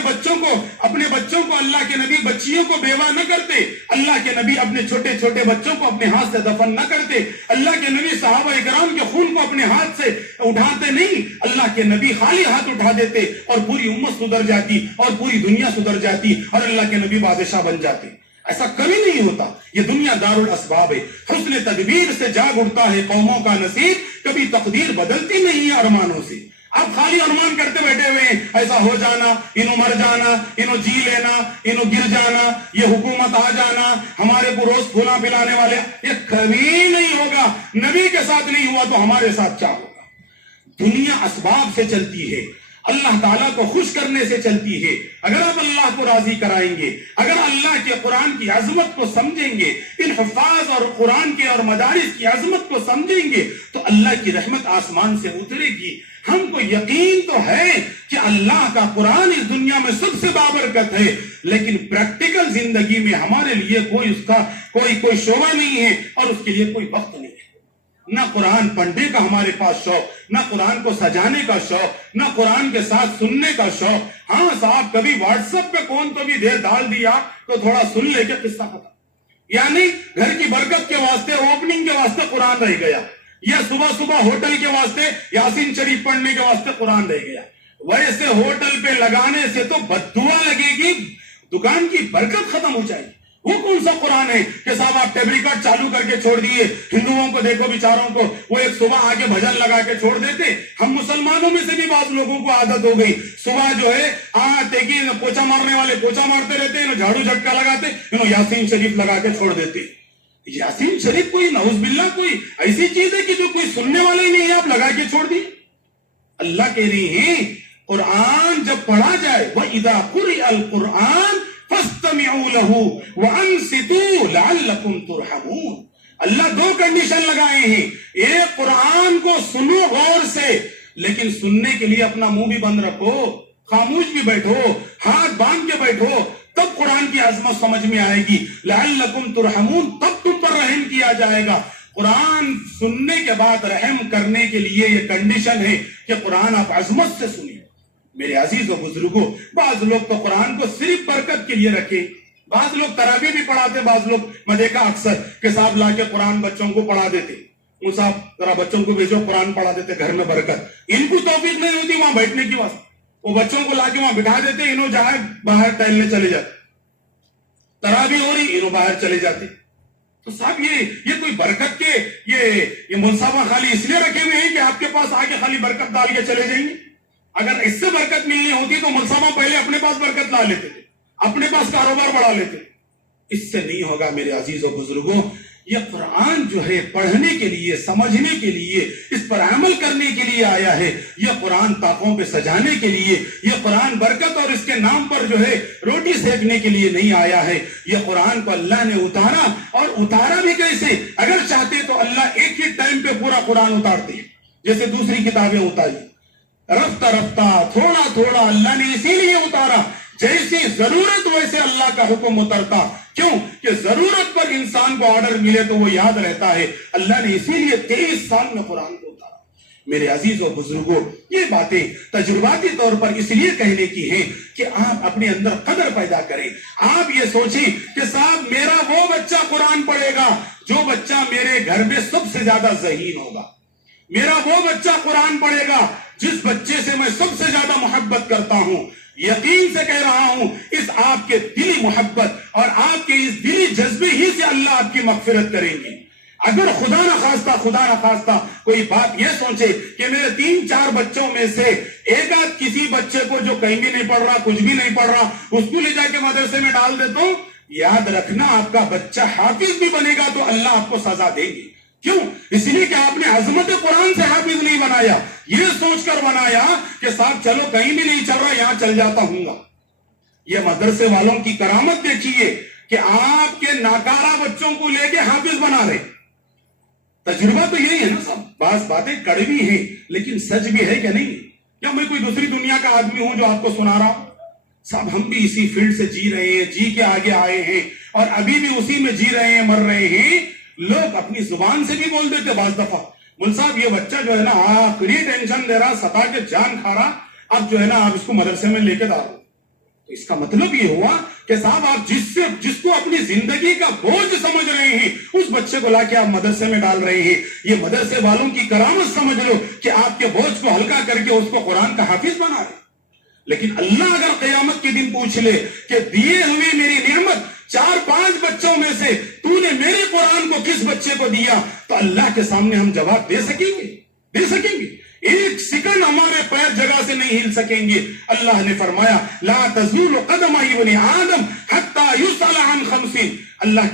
بچوں کو اللہ کے نبی بچیوں کو بیوہ نہ کرتے. اللہ کے نبی اپنے چھوٹے چھوٹے بچوں کو اپنے ہاتھ سے دفن نہ کرتے. اللہ کے نبی صحابہ کرام کے خون کو اپنے ہاتھ سے اٹھاتے نہیں. اللہ کے نبی خالی ہاتھ اٹھا دیتے اور پوری امت سدھر جاتی اور پوری دنیا سدھر جاتی اور اللہ کے نبی بادشاہ بن جاتے. ایسا کبھی نہیں ہوتا. یہ دنیا دار الاسباب ہے. حسن تدبیر سے جاگ اٹھتا ہے قوموں کا نصیب, کبھی تقدیر بدلتی نہیں ہے ارمانوں سے. آپ خالی ارمان کرتے بیٹھے ہوئے ہیں, ایسا ہو جانا, انہوں مر جانا, انہوں جی لینا, انہوں گر جانا, یہ حکومت آ جانا, ہمارے کو روز پھولا پلانے والے. یہ کبھی نہیں ہوگا. نبی کے ساتھ نہیں ہوا تو ہمارے ساتھ کیا ہوگا؟ دنیا اسباب سے چلتی ہے, اللہ تعالیٰ کو خوش کرنے سے چلتی ہے. اگر آپ اللہ کو راضی کرائیں گے, اگر اللہ کے قرآن کی عظمت کو سمجھیں گے, ان حفاظ اور قرآن کے اور مدارس کی عظمت کو سمجھیں گے, تو اللہ کی رحمت آسمان سے اترے گی. ہم کو یقین تو ہے کہ اللہ کا قرآن اس دنیا میں سب سے بابرکت ہے, لیکن پریکٹیکل زندگی میں ہمارے لیے کوئی شعبہ نہیں ہے اور اس کے لیے کوئی وقت نہیں ہے. نہ قرآن پڑھنے کا ہمارے پاس شوق, نہ قرآن کو سجانے کا شوق, نہ قرآن کے ساتھ سننے کا شوق. ہاں صاحب کبھی واٹس ایپ پہ کون تو بھی دیر ڈال دیا تو تھوڑا سن لے کے قصہ ختم. یعنی گھر کی برکت کے واسطے, اوپننگ کے واسطے قرآن رہ گیا, یا صبح صبح ہوٹل کے واسطے یاسین شریف پڑھنے کے واسطے قرآن رہ گیا. ویسے ہوٹل پہ لگانے سے تو بددعا لگے گی, دکان کی برکت ختم ہو جائے گی. وہ کون سا قرآن ہے کہ صاحب آپ ٹیپ ریکارڈ چالو کر کے چھوڑ دیے. ہندوؤں کو دیکھو بیچاروں کو, وہ ایک صبح آگے بھجن لگا کے چھوڑ دیتے. ہم مسلمانوں میں سے بھی بعض لوگوں کو عادت ہو گئی, صبح جو ہے پوچھا مارنے والے پوچھا مارتے رہتے ہیں, جھاڑو جھٹکا لگاتے, یاسین شریف لگا کے چھوڑ دیتے. یاسین شریف کوئی نعوذ باللہ کوئی ایسی چیز ہے کہ جو کوئی سننے والا ہی نہیں ہے, آپ لگا کے چھوڑ دیے. اللہ کہہ رہی ہیں قرآن جب پڑھا جائے, وَإِذَا قُرِئَ الْقُرْآنُ فَاسْتَمِعُوا لَهُ وَأَنصِتُوا لَعَلَّكُمْ تُرْحَمُونَ. اللہ 2 کنڈیشن لگائے ہیں. ایک, قرآن کو سنو غور سے, لیکن سننے کے لیے اپنا منہ بھی بند رکھو, خاموش بھی بیٹھو, ہاتھ باندھ کے بیٹھو, تب قرآن کی عظمت سمجھ میں آئے گی. لَعَلَّكُمْ تُرْحَمُونَ, تب تم پر رحم کیا جائے گا. قرآن سننے کے بعد رحم کرنے کے لیے یہ کنڈیشن ہے کہ قرآن آپ عظمت سے سنیں. میرے عزیز و بزرگوں, بعض لوگ تو قرآن کو صرف برکت کے لیے رکھے, بعض لوگ تراویح بھی پڑھاتے, بعض لوگ میں دیکھا اکثر کہ صاحب لا کے قرآن بچوں کو پڑھا دیتے. وہ صاحب ذرا بچوں کو بھیجو قرآن پڑھا دیتے, گھر میں برکت. ان کو توفیق نہیں ہوتی وہاں بیٹھنے کی واسطے, وہ بچوں کو لا کے وہاں بٹھا دیتے, انہوں جہاں باہر ٹہلنے چلے جاتے, تراویح ہو رہی, انہوں باہر چلے جاتے. تو صاحب یہ کوئی برکت کے یہ منصبہ خالی اس لیے رکھے ہوئے ہیں کہ آپ کے پاس آ کے خالی برکت ڈال کے چلے جائیں گے. اگر اس سے برکت ملنی ہوتی تو منصبہ پہلے اپنے پاس برکت لا لیتے تھے, اپنے پاس کاروبار بڑھا لیتے. اس سے نہیں ہوگا میرے عزیز و بزرگوں. یہ قرآن جو ہے پڑھنے کے لیے, سمجھنے کے لیے, اس پر عمل کرنے کے لیے آیا ہے. یہ قرآن طاقوں پہ سجانے کے لیے, یہ قرآن برکت اور اس کے نام پر جو ہے روٹی سیکنے کے لیے نہیں آیا ہے. یہ قرآن کو اللہ نے اتارا, اور اتارا بھی کیسے؟ اگر چاہتے تو اللہ ایک ہی ٹائم پہ پورا قرآن اتارتے ہیں جیسے دوسری کتابیں اتاری. رفتہ رفتہ, تھوڑا تھوڑا اللہ نے اسی لیے اتارا, جیسی ضرورت ویسے اللہ کا حکم اترتا. کیوں کہ ضرورت پر انسان کو آرڈر ملے تو وہ یاد رہتا ہے. اللہ نے اسی لیے 23 سال میں قرآن کو اتارا. میرے عزیز و بزرگوں, یہ باتیں تجرباتی طور پر اس لیے کہنے کی ہیں کہ آپ اپنے اندر قدر پیدا کریں. آپ یہ سوچیں کہ صاحب میرا وہ بچہ قرآن پڑھے گا جو بچہ میرے گھر میں سب سے زیادہ ذہین ہوگا. میرا وہ بچہ قرآن پڑھے گا جس بچے سے میں سب سے زیادہ محبت کرتا ہوں. یقین سے کہہ رہا ہوں, اس آپ کے دلی محبت اور آپ کے اس دلی جذبے ہی سے اللہ آپ کی مغفرت کریں گے. اگر خدا نہ خواستہ کوئی بات یہ سوچے کہ میرے 3-4 بچوں میں سے ایک آدھ کسی بچے کو جو کہیں بھی نہیں پڑھ رہا, کچھ بھی نہیں پڑھ رہا, اس کو لے جا کے مدرسے میں ڈال دیتا ہوں, یاد رکھنا آپ کا بچہ حافظ بھی بنے گا تو اللہ آپ کو سزا دے گی. کیوں؟ اس لیے کہ آپ نے عظمت قرآن سے حافظ نہیں بنایا, یہ سوچ کر بنایا کہ صاحب چلو کہیں بھی نہیں چل رہا, یہاں چل جاتا ہوں گا. یہ مدرسے والوں کی کرامت دیکھیے کہ آپ کے ناکارہ بچوں کو لے کے حافظ بنا رہے. تجربہ تو یہی ہے نا صاحب. بعض باتیں کڑوی ہیں لیکن سچ بھی ہے کہ نہیں؟ کیا میں کوئی دوسری دنیا کا آدمی ہوں جو آپ کو سنا رہا ہوں؟ صاحب ہم بھی اسی فیلڈ سے جی رہے ہیں, جی کے آگے آئے ہیں اور ابھی بھی اسی میں جی رہے ہیں, مر رہے ہیں. لوگ اپنی زبان سے بھی بول دیتے بعض دفعہ, مول صاحب یہ بچہ جو ہے نا آخری ٹینشن دے رہا, ستا کے جان کھا رہا, اب جو ہے نا آپ اس کو مدرسے میں لے کے دار. تو اس کا مطلب یہ ہوا کہ صاحب آپ جس کو اپنی زندگی کا بوجھ سمجھ رہے ہیں اس بچے کو لا کے آپ مدرسے میں ڈال رہے ہیں. یہ مدرسے والوں کی کرامت سمجھ لو کہ آپ کے بوجھ کو ہلکا کر کے اس کو قرآن کا حافظ بنا رہے. لیکن اللہ اگر قیامت کے دن پوچھ لے کہ دیے ہوئے میری نعمت 4-5 بچوں میں سے تو نے میرے قرآن کو کس بچے کو دیا, تو اللہ کے سامنے ہم جواب دے سکیں گے؟ ایک سیکنڈ ہمارے پیر جگہ سے نہیں ہل سکیں گے. اللہ نے فرمایا لا تزول قدم ابن آدم حتی یسأل عن 50. اللہ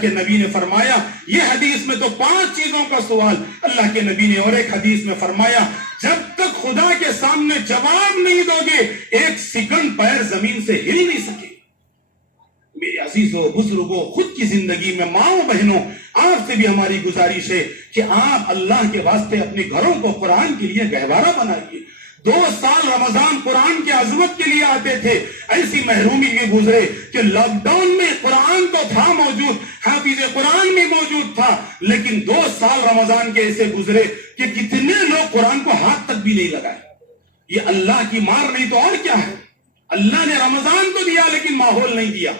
کے نبی نے فرمایا, یہ حدیث میں تو 5 چیزوں کا سوال اللہ کے نبی نے, اور ایک حدیث میں فرمایا جب تک خدا کے سامنے جواب نہیں دو گے ایک سیکنڈ پیر زمین سے ہل نہیں سکے. میرے عزیزوں بزرگوں, خود کی زندگی میں ماؤں بہنوں, آپ سے بھی ہماری گزارش ہے کہ آپ اللہ کے واسطے اپنے گھروں کو قرآن کے لیے گہوارہ بنائیے. 2 سال رمضان قرآن کی عظمت کے لیے آتے تھے, ایسی محرومی میں گزرے کہ لاک ڈاؤن میں قرآن تو تھا موجود, حافظ قرآن بھی موجود تھا, لیکن 2 سال رمضان کے ایسے گزرے کہ کتنے لوگ قرآن کو ہاتھ تک بھی نہیں لگائے. یہ اللہ کی مار نہیں تو اور کیا ہے. اللہ نے رمضان کو دیا لیکن ماحول نہیں دیا.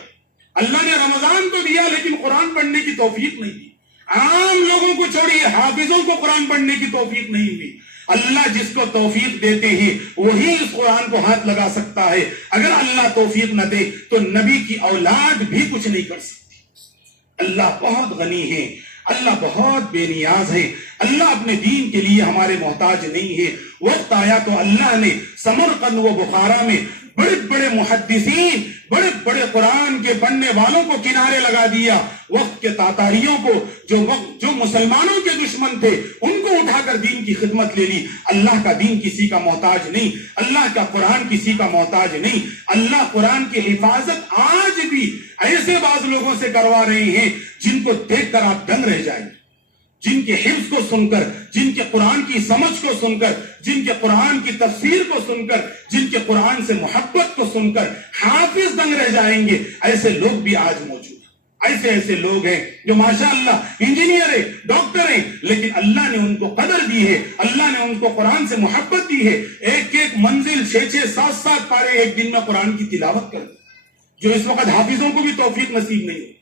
اللہ نے رمضان کو دیا لیکن قرآن پڑھنے کی توفیق نہیں دی. عام لوگوں کو چھوڑیے, حافظوں کو قرآن پڑھنے کی توفیق نہیں ہوئی. اللہ جس کو توفیق دیتے ہیں وہی اس قرآن کو ہاتھ لگا سکتا ہے. اگر اللہ توفیق نہ دے تو نبی کی اولاد بھی کچھ نہیں کر سکتی. اللہ بہت غنی ہے, اللہ بہت بے نیاز ہے, اللہ اپنے دین کے لیے ہمارے محتاج نہیں ہے. وقت آیا تو اللہ نے سمرقند و بخارا میں بڑے بڑے محدثین, بڑے بڑے قرآن کے پڑھنے والوں کو کنارے لگا دیا. وقت کے تاتاریوں کو جو مسلمانوں کے دشمن تھے ان کو اٹھا کر دین کی خدمت لے لی. اللہ کا دین کسی کا محتاج نہیں, اللہ کا قرآن کسی کا محتاج نہیں. اللہ قرآن کی حفاظت آج بھی ایسے بعض لوگوں سے کروا رہے ہیں جن کو دیکھ کر آپ دنگ رہ جائیں, جن کے حفظ کو سن کر, جن کے قرآن کی سمجھ کو سن کر, جن کے قرآن کی تفسیر کو سن کر, جن کے قرآن سے محبت کو سن کر حافظ دنگ رہ جائیں گے. ایسے لوگ بھی آج موجود ہیں. ایسے لوگ ہیں جو ماشاءاللہ انجینئر ہیں, ڈاکٹر ہیں, لیکن اللہ نے ان کو قدر دی ہے, اللہ نے ان کو قرآن سے محبت دی ہے. ایک منزل 6-7 پارے ایک دن میں قرآن کی تلاوت کر, جو اس وقت حافظوں کو بھی توفیق نصیب نہیں ہے.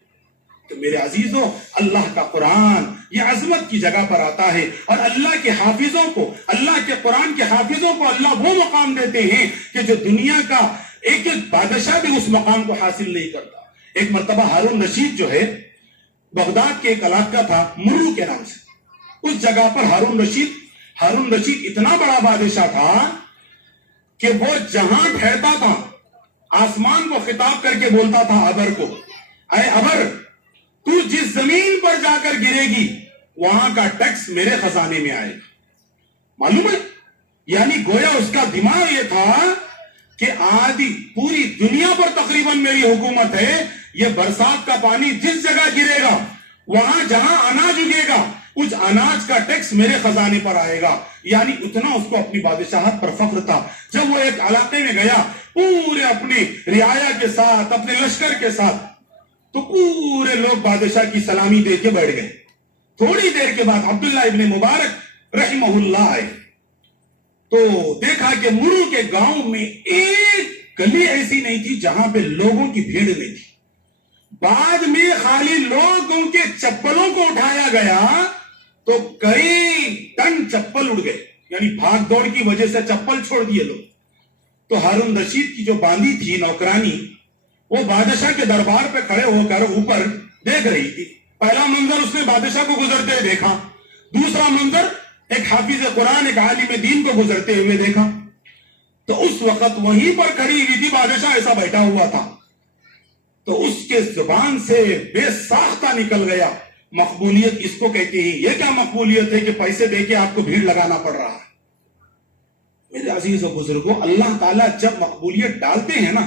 تو میرے عزیزوں, اللہ کا قرآن یہ عظمت کی جگہ پر آتا ہے, اور اللہ کے حافظوں کو, اللہ کے قرآن کے حافظوں کو اللہ وہ مقام دیتے ہیں کہ جو دنیا کا ایک بادشاہ بھی اس مقام کو حاصل نہیں کرتا. ایک مرتبہ ہارون رشید جو ہے بغداد کے ایک علاقہ تھا مرو کے نام سے, اس جگہ پر ہارون رشید اتنا بڑا بادشاہ تھا کہ وہ جہاں ٹھہرتا تھا آسمان کو خطاب کر کے بولتا تھا ابر کو, اے ابر تو جس زمین پر جا کر گرے گی وہاں کا ٹیکس میرے خزانے میں آئے گا. معلوم ہے, یعنی گویا اس کا دماغ یہ تھا کہ آدھی پوری دنیا پر تقریباً میری حکومت ہے, یہ برسات کا پانی جس جگہ گرے گا وہاں جہاں اناج اگے گا اس اناج کا ٹیکس میرے خزانے پر آئے گا. یعنی اتنا اس کو اپنی بادشاہت پر فخر تھا. جب وہ ایک علاقے میں گیا پورے اپنی رعایا کے ساتھ, اپنے لشکر کے ساتھ, تو پورے لوگ بادشاہ کی سلامی دے کے بیٹھ گئے. تھوڑی دیر کے بعد عبداللہ ابن مبارک رحمہ اللہ آئے تو دیکھا کہ مرو کے گاؤں میں ایک گلی ایسی نہیں تھی جہاں پہ لوگوں کی بھیڑ نہیں تھی. بعد میں خالی لوگوں کے چپلوں کو اٹھایا گیا تو کئی ٹن چپل اڑ گئے, یعنی بھاگ دوڑ کی وجہ سے چپل چھوڑ دیے لوگ. تو ہارون رشید کی جو باندھی تھی نوکرانی, وہ بادشاہ کے دربار پہ کھڑے ہو کر اوپر دیکھ رہی تھی. پہلا منظر اس نے بادشاہ کو گزرتے ہوئے دیکھا, دوسرا منظر ایک حافظ قرآن, ایک عالم دین کو گزرتے ہوئے دیکھا. تو اس وقت وہیں پر کھڑی ہوئی تھی, بادشاہ ایسا بیٹھا ہوا تھا. تو اس کے زبان سے بے ساختہ نکل گیا, مقبولیت اس کو کہتے ہیں. یہ کیا مقبولیت ہے کہ پیسے دے کے آپ کو بھیڑ لگانا پڑ رہا ہے. میرے عزیز و بزرگوں, اللہ تعالیٰ جب مقبولیت ڈالتے ہیں نا